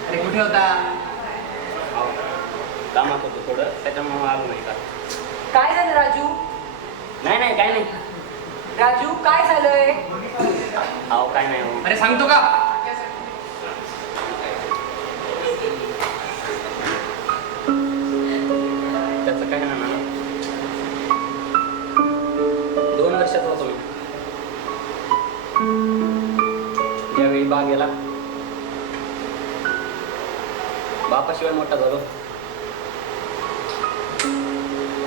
अरे कुठे होता? हो, कामात होतो थोडं, त्याच्यामुळे आलो नाही का. काय झालं राजू? नाही नाही काय नाही. राजू काय झालंय? अहो काय नाही हो. अरे सांगतो का? त्याचं काय ना 2 वर्षाचा होतो मी ज्यावेळी बागेला बापाशिवाय मोठा झालो.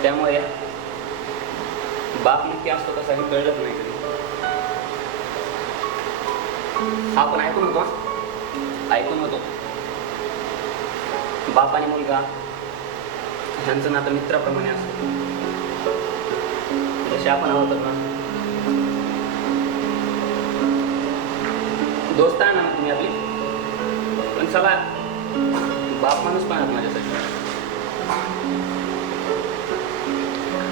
त्यामुळे बाप नक्की असतो तसा हे कळलंच नाही कधी. हा पण ऐकून होतो, ऐकून होतो बाप आणि मुलगा ह्यांचं नातं मित्राप्रमाणे असतं. जसे आपण आहोत ना, दोस्त आहे ना तुम्ही आपली. पण चला बाप माणूस पण आहात माझ्यासाठी.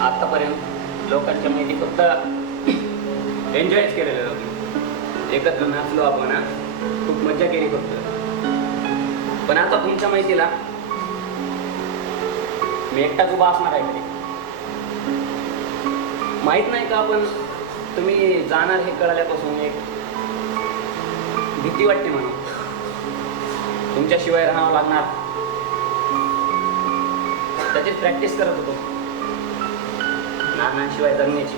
आतापर्यंत लोकांच्या माहिती फक्त एन्जॉयच केलेलं होतं. एकत्र नाचलो आपण, खूप मज्जा केली फक्त. पण आता तुमच्या माहितीला मी एकटाच उभा असणार आहे तरी. माहित नाही का आपण तुम्ही जाणार हे कळाल्यापासून एक भीती वाटते म्हणून. तुमच्याशिवाय राहावं लागणार त्याचीच प्रॅक्टिस करत होतो, नानांशिवाय जगण्याची.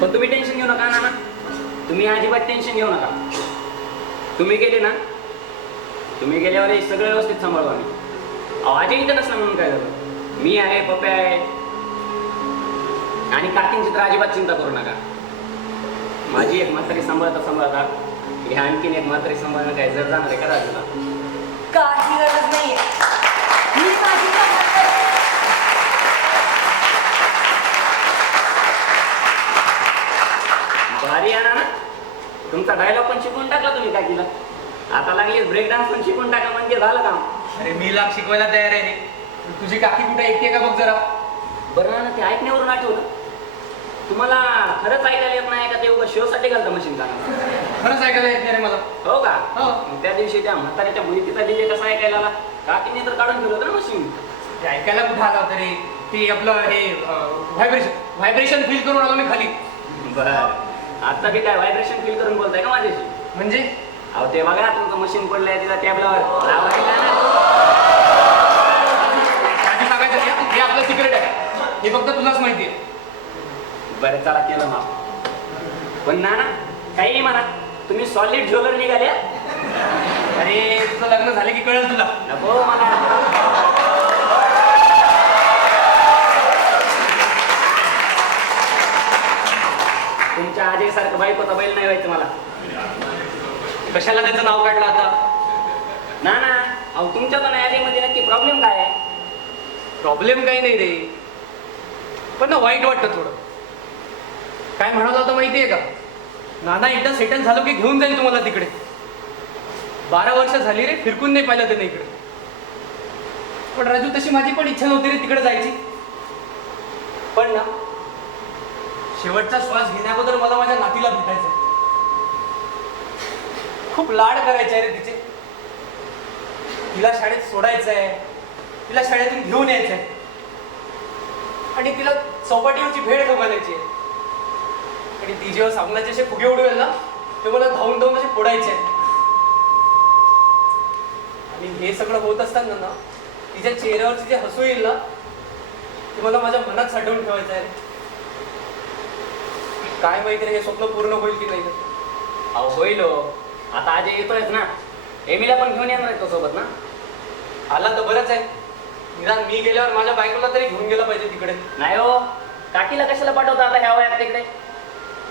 पण तुम्ही टेन्शन घेऊ नका नाना, तुम्ही अजिबात टेन्शन घेऊ नका. तुम्ही गेले ना, तुम्ही गेल्यावर हे सगळं व्यवस्थित सांभाळू आम्ही. आवाजही इथं नसला म्हणून काय झालं. मी आहे, पप्पा आहे आणि काकींची तर अजिबात चिंता करू नका. माझी एक म्हातारी सांभाळता सांभाळता ह्या आणखीन एक म्हातारी सांभाळणं काय जर जाणार आहे का राजूला? काही गरज नाहीये. मी माझी कामं करते. भारी आहे ना, तुमचा डायलॉग पण शिकवून टाकला तुम्ही काकीला. आता लागली ब्रेक डान्स पण शिकून टाका म्हणजे झालं काम. अरे मी लाख शिकवायला तयार आहे रे. तुझी काकी कुठे ऐकते का बघ जरा. बरं ना, ते ऐकण्यावरून आठवलं, तुम्हाला खरंच ऐकायला येत नाही का ते उगा शोसाठी घालतं मशीन गाणं? खरंच ऐकायला येत नाही रे मला. हो का? हो. मग त्या दिवशी त्या म्हाताऱ्याच्या मुलीचा डीजे कसा ऐकायला आला? काकीने तर काढून ठेवलं होतं ना मशीन. ते ऐकायला कुठं आला होता रे? ते आपलं हे व्हायब्रेशन फील करून आलो मी खाली. बरं, आता बी काय व्हायब्रेशन फील करून बोलताय का माझ्याशी? म्हणजे अहो ते बघा, तुमचं मशीन पडलंय तिला टॅबलावर लावायला ना. काही सांगायचं नाही, हे आपलं सिक्रेट आहे. हे फक्त तुलाच माहिती आहे. बरं चला केलं माफ. पण ना काही म्हणा, तुम्ही सॉलिड ज्वेलर निघाले. अरे तुझं लग्न झालं की कळेल तुला. नको मला. तुमच्या आजीसारखं बायकोचा बैल नाही व्हायचं मला. कशाला त्याचं नाव काढलं आता? ना ना, अहो तुमच्या पण आजीमध्ये नक्की प्रॉब्लेम काय आहे? प्रॉब्लेम काही नाही रे, पण ना वाईट वाटतं थोडं. काय म्हणाला होता माहितीये का? नाना एकदा सेटल झालो की घेऊन जाईल तुम्हाला तिकडे. 12 वर्ष झाली रे, फिरकून नाही पाहिलं त्याने इकडे. पण राजू, तशी माझी पण इच्छा नव्हती रे तिकडे जायची. पण ना, शेवटचा श्वास घेण्याबद्दल मला माझ्या नातीला भेटायचंय. खूप लाड करायचे रे तिचे. तिला शाळेत सोडायचंय, तिला शाळेतून घेऊन यायचंय आणि तिला चौपाटीवरची भेड घालायची आहे. आणि ती जेव्हा साबणाचे असे फुगे उडवेल ना, ते मला धावून धावून असे फोडायचे आहेत. आणि हे सगळं होत असताना ना, तिच्या चेहऱ्यावरची जे हसू येईल ना, ते मला माझ्या मनात साठवून ठेवायचं आहे. काय माहिती रे, हे स्वप्न पूर्ण होईल की नाही. अहो होईल हो. आता आज येतोयच ना, एमीला पण घेऊन येणार आहे तो सोबत ना. आला तर बरंच आहे. निदान मी गेल्यावर माझ्या बायकोला तरी घेऊन गेला पाहिजे तिकडे. नाही हो, काकीला कशाला पाठवता आता ह्या वयात तिकडे?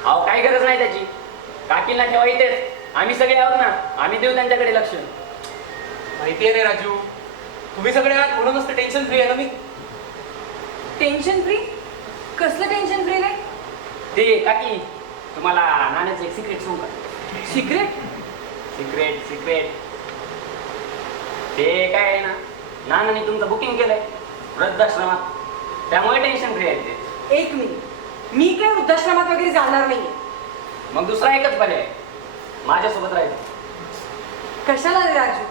अहो काही गरज नाही त्याची. काकीला ठेवा इथेच, आम्ही सगळे आहोत ना, आम्ही देऊ त्यांच्याकडे लक्ष. माहिती आहे रे राजू, तुम्ही सगळे आहात म्हणूनच तर टेन्शन फ्री आहे ना मी. Tension free? कसलं टेन्शन फ्री रे? ते काकी, तुम्हाला नाण्याचं एक सिक्रेट सांगू का? सिक्रेट? सिक्रेट सिक्रेट ते काय आहे ना, नानाने तुमचं बुकिंग केलंय वृद्धाश्रमात, त्यामुळे टेन्शन फ्री आहे ते. एक मिनिट, मी काय वृद्धाश्रमात वगैरे जाणार नाहीये. मग दुसरा एकच पर्याय, माझ्यासोबत राहायचं. कशाला रे राजू?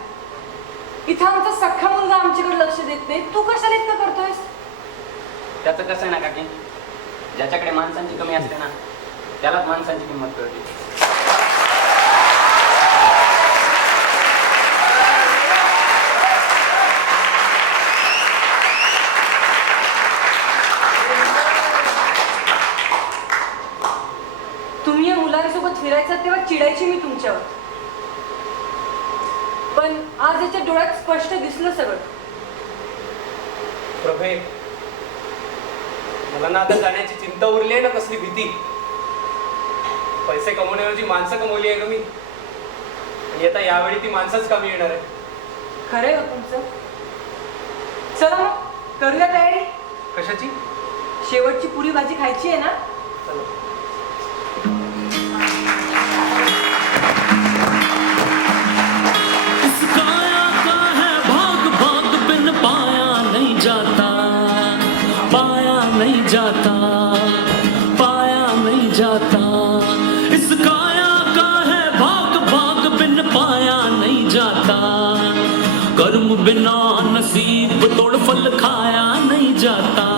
इथं आमचा सख्खा मुलगा आमच्याकडे लक्ष देत नाही, तू कशाला इतकं करतोयस? त्याचं कसं आहे ना काकी, ज्याच्याकडे माणसांची कमी असते ना, त्यालाच माणसांची किंमत कळते. तुम्ही या मुलांसोबत फिरायचं तेव्हा चिडायची मी तुमच्यावर, पण आज याच्या डोळ्यात स्पष्ट दिसलं सगळं. प्रभे, मला ना आता जाण्याची चिंता उरली आहे ना, कसली भीती. पैसे कमवण्याऐवजी माणसं कमवली आहे का मी, आणि आता यावेळी ती माणसंच कमी येणार आहे. खरंय हो तुमचं. चला मग करूया तयारी. कशाची? शेवटची पुरी भाजी खायची आहे ना. चला. इस काया का है भाग भाग बिन पाया नहीं जाता, पाया नहीं जाता, पाया नहीं जाता. इस काया का है भाग भाग बिन पाया नहीं जाता. कर्म बिना नसीब तोड़ फल खाया नहीं जाता.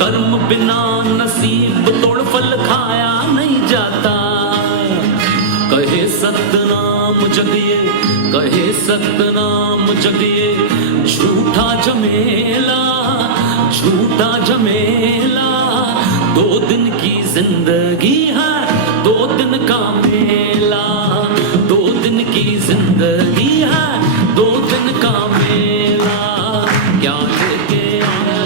कर्म बिना नसीब तोड़ फल खाया नहीं जाता. कहे सतनाम जगिए, कहे सतनाम जगिए, झूठा झमेला, झूठा झमेला. 2 दिन की जिंदगी है, 2 दिन का मेला. 2 दिन की जिंदगी है, 2 दिन का मेला. क्या लेके आया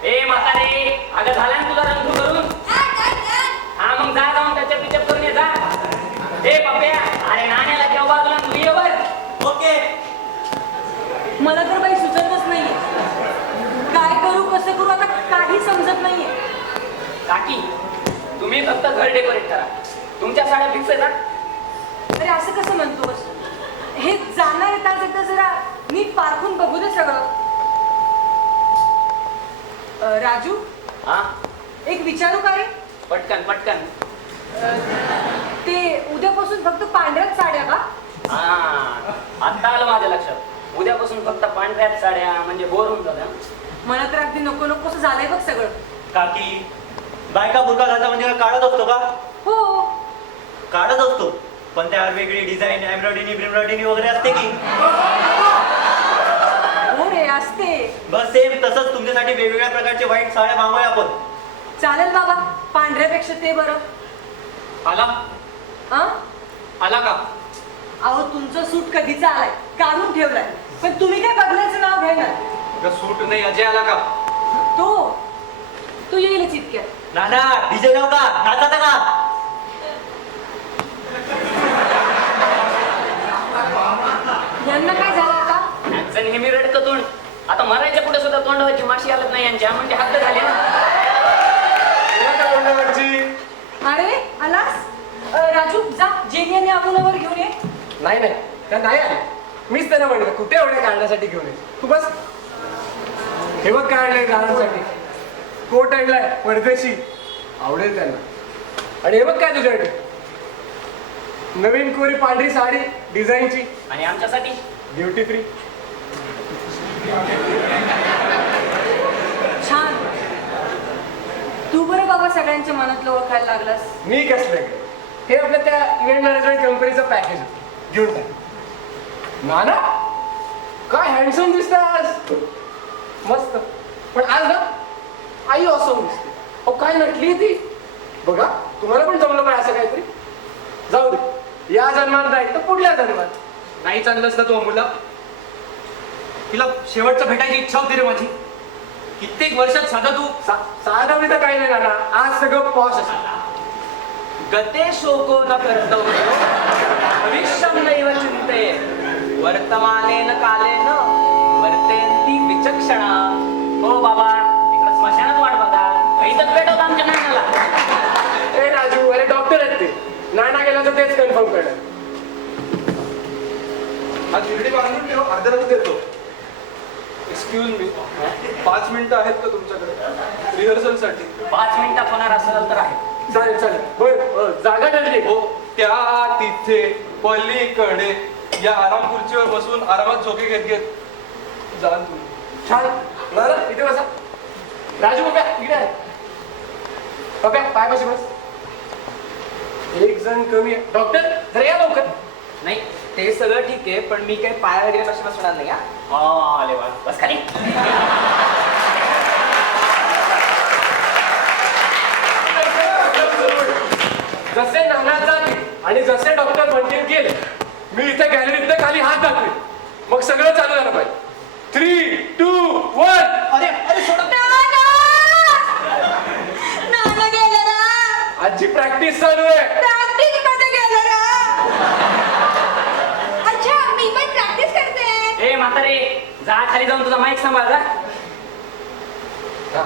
ए म्हातारे, अगं झाला ना तुला रंग करून? हा मग जा, जाऊन त्याच्या पिचअप करून ये जा. ए पप्प्या, अरे नाण्याला ठेव बाजूला, तू ये वर. ओके. मला तर काही सुचतच नाहीये, काय करू कसं करू आता काही समजत नाहीये. काकी, तुम्ही फक्त घर डेकोरेट करा, तुमच्या साड्या फिक्स आहेत ना. अरे असं कसं म्हणतोस? हे जाणार येतात एकदा जरा नीट पारखून बघू दे सगळं. राजू, हा एक विचारू का रे? पटकन पटकन. ते उद्यापासून फक्त पांढऱ्याच साड्या का? हा आता आलं माझ्या लक्षात. उद्यापासून फक्त पांढऱ्याच साड्या म्हणजे बोर होऊन जात्या. मला तर अगदी नको नकोसं झालंय बघ सगळं. काकी बायका बुरका घालता म्हणजे काय काढत असतो का? हो. काढत असतो पण त्यावर वेगळी डिझाईन एम्ब्रॉयडरी ब्रिम्ब्रॉयडरी वगैरे असते की? हो रे, असते. बस सेम तसंच तुमच्यासाठी वेगवेगळ्या प्रकारचे व्हाईट साड्या मागवूया आपण. चालेल बाबा, पांढऱ्यापेक्षा ते बरं. आला हा? आला का? अहो तुमचं सूट कधीचा आलाय, काढून ठेवलाय, पण तुम्ही काय बदलायचं नाव घेणार? सूट नाही, अजय आला का? तो येईलच इतक्यात. नाना डीजे लाव का? नाचाता का? यांना काय झालं आता? यांचं नेहमी रडतं तोंड. आता मरायच्या पुढे सुद्धा तोंडावरची माशी आलत नाही यांच्या, म्हणजे हद्द झाली ना. अरे आलास? राजू जा जेनी आणि अमुलावर घेऊन ये. नाही नाही, त्या नाही आल्या. मीच त्यांना म्हणलं कुठे एवढे काढण्यासाठी घेऊन ये. तू बस. हे बघ काय आणलंय गाण्यासाठी. कोट आणलाय परदेशी, आवडेल त्यांना. आणि हे बघ काय तुझ्यासाठी, नवीन कोरी पांढरी साडी डिझाईनची आणि आमच्यासाठी ड्युटी फ्री. छान. तू बरं बाबा सगळ्यांच्या मनातलं ओळखायला लागलास. मी कसलं हे आपल्या त्या इव्हेंट मॅनेजमेंट कंपनीचं पॅकेज घेऊन टाक. नाना काय हँडसम दिसतात, मस्त. पण आज ना आई असं दिसते. अहो काय नटली ती बघा. तुम्हाला पण जमलं पाहिजे असं काहीतरी. जाऊ दे, या जन्मात नाही तर पुढल्या जन्मात. नाही चाललंस ना तू अमूला? तिला शेवटचं भेटायची इच्छा होती रे माझी. कित्येक वर्षात साधा तू साधं मी तर काही नाही नाना. आज सगळं पॉश असतं. गते शोको न कर्तव्य भविष्यं नैव चिंते वर्तमानेन कालेन वर्तेन्ति विचक्षणा. हो बाबा, इकडे स्मशानात वाट बघा, इथं भेटवलं आमच्या नानाला. ए राजू, अरे डॉक्टर आहेत ते. नाना गेला तर तेच कन्फर्म करणार. हा तिरडी बांधून ठेव, अर्ध्या तास देतो. एक्सक्यूज मी, 5 मिनिटं आहेत का तुमच्याकडे रिहर्सलसाठी? 5 मिनिटात होणार असेल तर आहे. चालेल चालेल. बरं जागा ठरली. हो, त्या तिथे पलीकडे या आराम खुर्चीवर बसून आरामात झोके घेत घेत जाल तुम्ही. छान. बरं इथे बसा. राजू बघा इकडे आहे. बघा पाय बस. एक जण कमी आहे. डॉक्टर जरा या लवकर. नाही ते सगळं ठीक आहे, पण मी काही पाया वगैरे कशी बसणार नाही. आले वा, बस खाली. जसे नाना जातील आणि जसे डॉक्टर म्हणतील गेले, मी इथे गॅलरीत खाली हात दाखवेल. मग सगळं चालू झालं पाहिजे. 3, 2, 1. अरे अरे सोड. नाना गेलं ना. आजची प्रॅक्टिस चालू आहे. प्रॅक्टिस मध्ये गेलं ना. अच्छा, मी पण प्रॅक्टिस करते. ए म्हातारे, जा खाली जाऊन तुझा माईक सांभाळ जा. हा.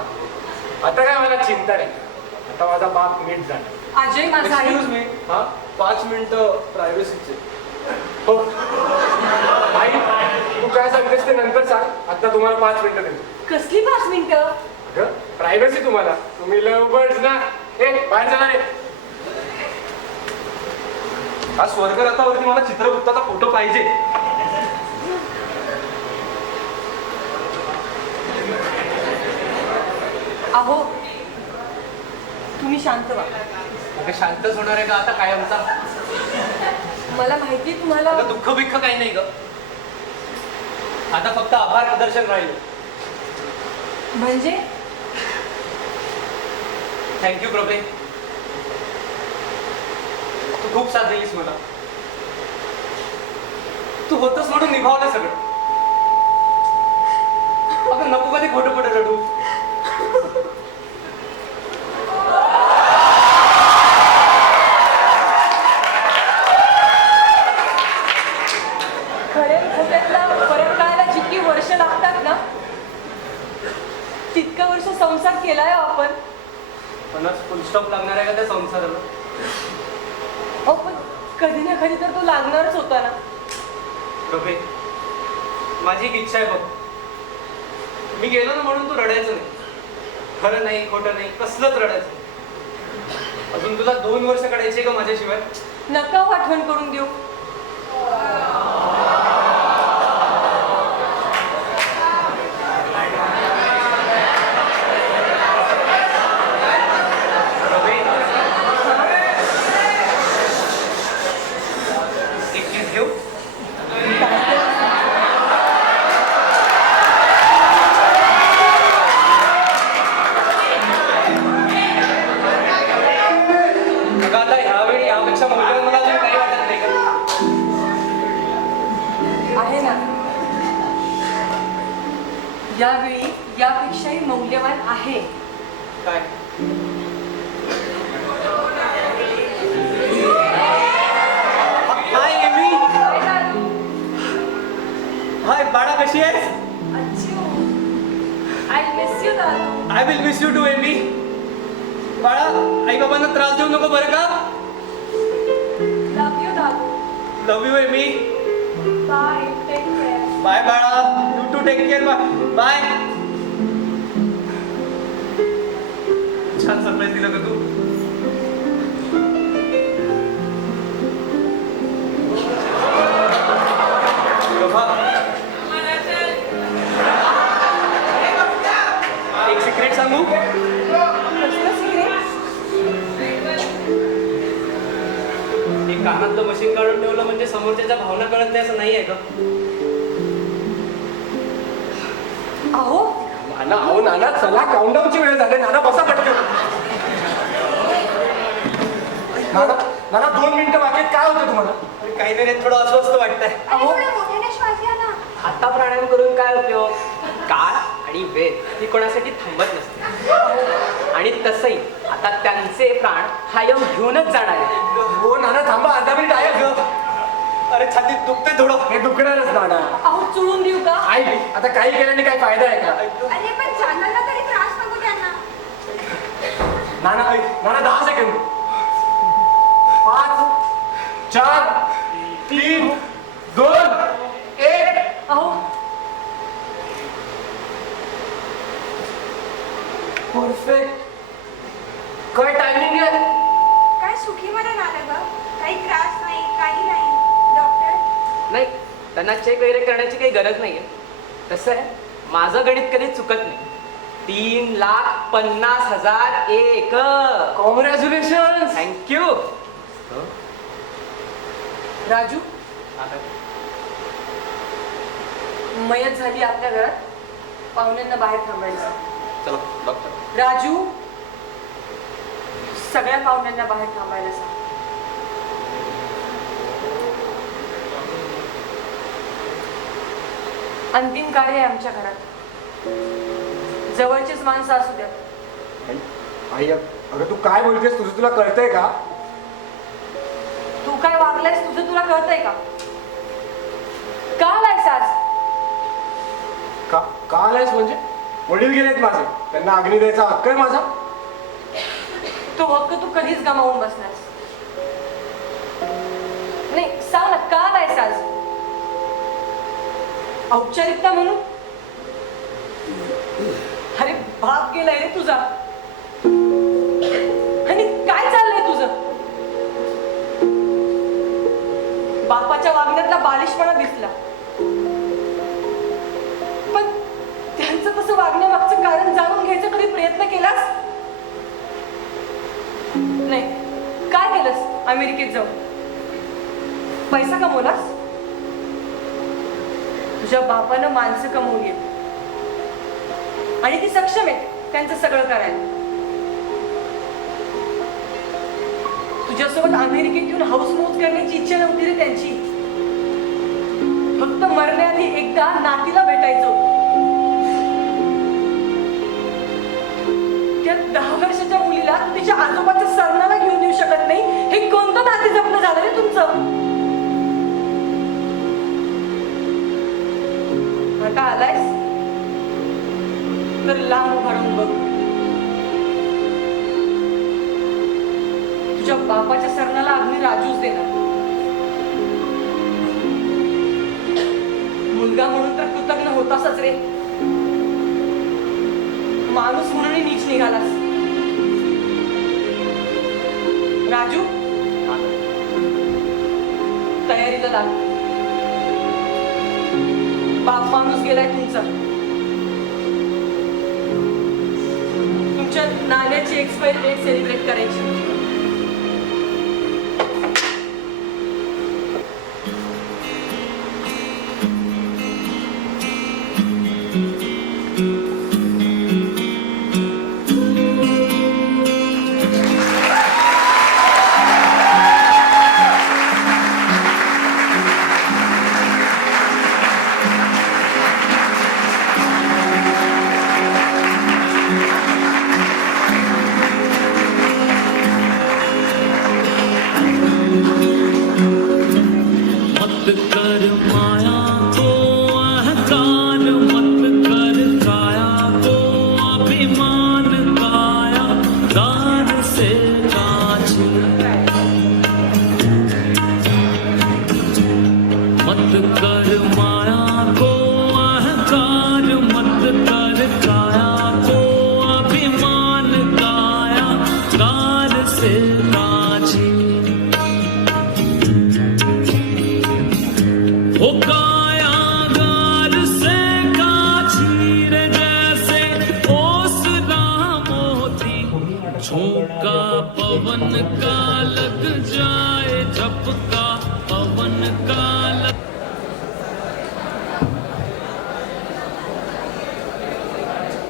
आता काय मला चिंता नाही. आता माझा बाप नीट झाला. अजय माझा आई. एक्सक्यूज मी, हा 5 मिनिटं प्रायव्हसीचे. हो आई, तू काय सांगतेस ते नंतर सांग. आता तुम्हाला 5 मिनिटं देतो. कसली 5 मिनिटं? प्रायव्हसी तुम्हाला. तुम्ही लव बर्ड्स ना. ए बाहेर चला रे. हा स्वर्गरथावरती मला चित्रगुप्ताचा फोटो पाहिजे. अहो तुम्ही शांत व्हा. अगं शांतच होणार आहे का आता कायमचा? मला माहिती तुम्हाला अगं दुःख बिख्ख काही नाही ग. आता फक्त आभार प्रदर्शन राहील. म्हणजे थँक्यू प्रभे, तू खूप साथ दिलीस मला. तू होतच म्हणून निभावलं सगळं. अगं नको कधी खोटं खोटं रडू. खरे खोट्यातला फरक कळायला जितकी वर्ष लागतात ना, तितकं वर्ष संसार केलाय आपण. पण फुल स्टॉप लागणार आहे का त्या संसाराला? अहो पण कधी ना कधी तर तो लागणारच होता ना. प्रभे, माझी एक इच्छा आहे बघ. मी गेलो ना म्हणून तू रडायचं नाही. खरं नाही खोटं नाही कसलंच रडायचं. अजून तुला 2 वर्ष काढायचे का माझ्याशिवाय? नका हो आठवण करून देऊ. घेऊ अगं आता ह्यावेळी यापेक्षा मौल्यवान मला अजून काही वाटत नाही का? आहे ना, यावेळी यापेक्षाही मौल्यवान आहे. काय हाय एमी. काय दादू? हाय बाळा, कशी आहेस? अच्छू. I miss you, दादू. I will miss you too Amy. बाळा, आई बाबांना त्रास देऊ नको बरं का. Love you, दादू. Love you Amy. Bye. Take care. Bye बाळा, you too take care. Bye. छान सरप्राईज दिलं का तू. एक सिक्रेट सांगू. कसलं सिक्रेट? एक कानातलं मशीन काढून ठेवलं म्हणजे समोरच्याच्या भावना कळत नाही असं नाही आहे का. अहो, नाना, अहो नाना, चला काउंटडाऊनची वेळ झाली. नाना बसा पटकन. नाना नाना 2 मिनिटं बाकी आहेत. काय होतं तुम्हाला? अरे काही नाही रे, थोडं अस्वस्थ वाटतंय. अरे थोडं मोठ्याने श्वास घ्या ना. आता प्राणायाम करून काय उपयोग. काळ आणि वेळ ही कोणासाठी थांबत नसते. आणि तसंही आता त्यांचे प्राण कायम घेऊनच जाणार आहे. हो नाना, थांबा, अर्धा मिनिट आहे ग. अरे छातीत दुखते थोडं. हे दुखणारच नाना. अहो चुळून देऊ का? आई, आता काही केल्याने काही फायदा आहे का? अरे पण जाताना तरी त्रास नको त्यांना. नाना नाना 10 सेकंद. 5 4 3 2 1. अहो, परफेक्ट. काय टायमिंग आहे? काय सुखी मरण आलं ग. काही त्रास नाही, काही नाही. डॉक्टर नाही, त्यांना चेक वगैरे करण्याची काही गरज नाहीये. कसं आहे, माझं गणित कधी चुकत नाही. 3,50,001. कॉंग्रॅच्युलेशन. थँक्यू. राजू, मयत झाली आपल्या घरात. पाहुण्यांना बाहेर थांबायचं. चला डॉक्टर. राजू, सगळ्या पाहुण्यांना बाहेर थांबायला सांग. अंतिम कार्य आहे आमच्या घरात. जवळचीच माणसं असू द्या. आई, अगं तू काय बोलतेस? तुझं तुला कळतंय का? तू काय वागलायस तुझं तुला कळतंय का? का आलायस आज? का आलायस म्हणजे? वडील गेलेत माझे, त्यांना अग्नी द्यायचा हक्क आहे माझा. तो हक्क तू कधीच गमावून बसलास. नाही, सांग ना, का आलायस आज? औपचारिकता म्हणून? अरे बाप गेलाय रे तुझा. आणि काय चाललंय तुझं? बापाच्या वागण्यातला बालिशपणा दिसला, पण त्यांचं तसं वागण्यामागचं कारण जाणून घ्यायचा कधी प्रयत्न केलास? नाही. काय केलंस अमेरिकेत जाऊन? पैसा कमवलास? तुझ्या बापानं माणसं कमवली आणि ती सक्षम आहे त्यांचं सगळं करायला. तुझ्यासोबत अमेरिकेत येऊन हाऊसमौज करण्याची इच्छा नव्हती रे त्यांची. फक्त मरण्याआधी एकदा नातीला भेटायचं होतं. त्या 10 वर्षाच्या मुलीला तू तिच्या आजोबाच्या सरणाला घेऊन येऊ शकत नाही. हे कोणतं नाते जपणं झालं रे तुमचं? आता आलायस तर लांब उभारून बघ. तुझ्या बापाच्या सरणाला अग्नी राजूच देणार. मुलगा म्हणून तर कृतज्ञ होतासच रे. माणूस म्हणून नीच निघालास. राजू, तयारीला लाग. बाप माणूस गेलाय तुमचा. तुमच्या नाण्याची एक्सपायरी डेट सेलिब्रेट करायची. का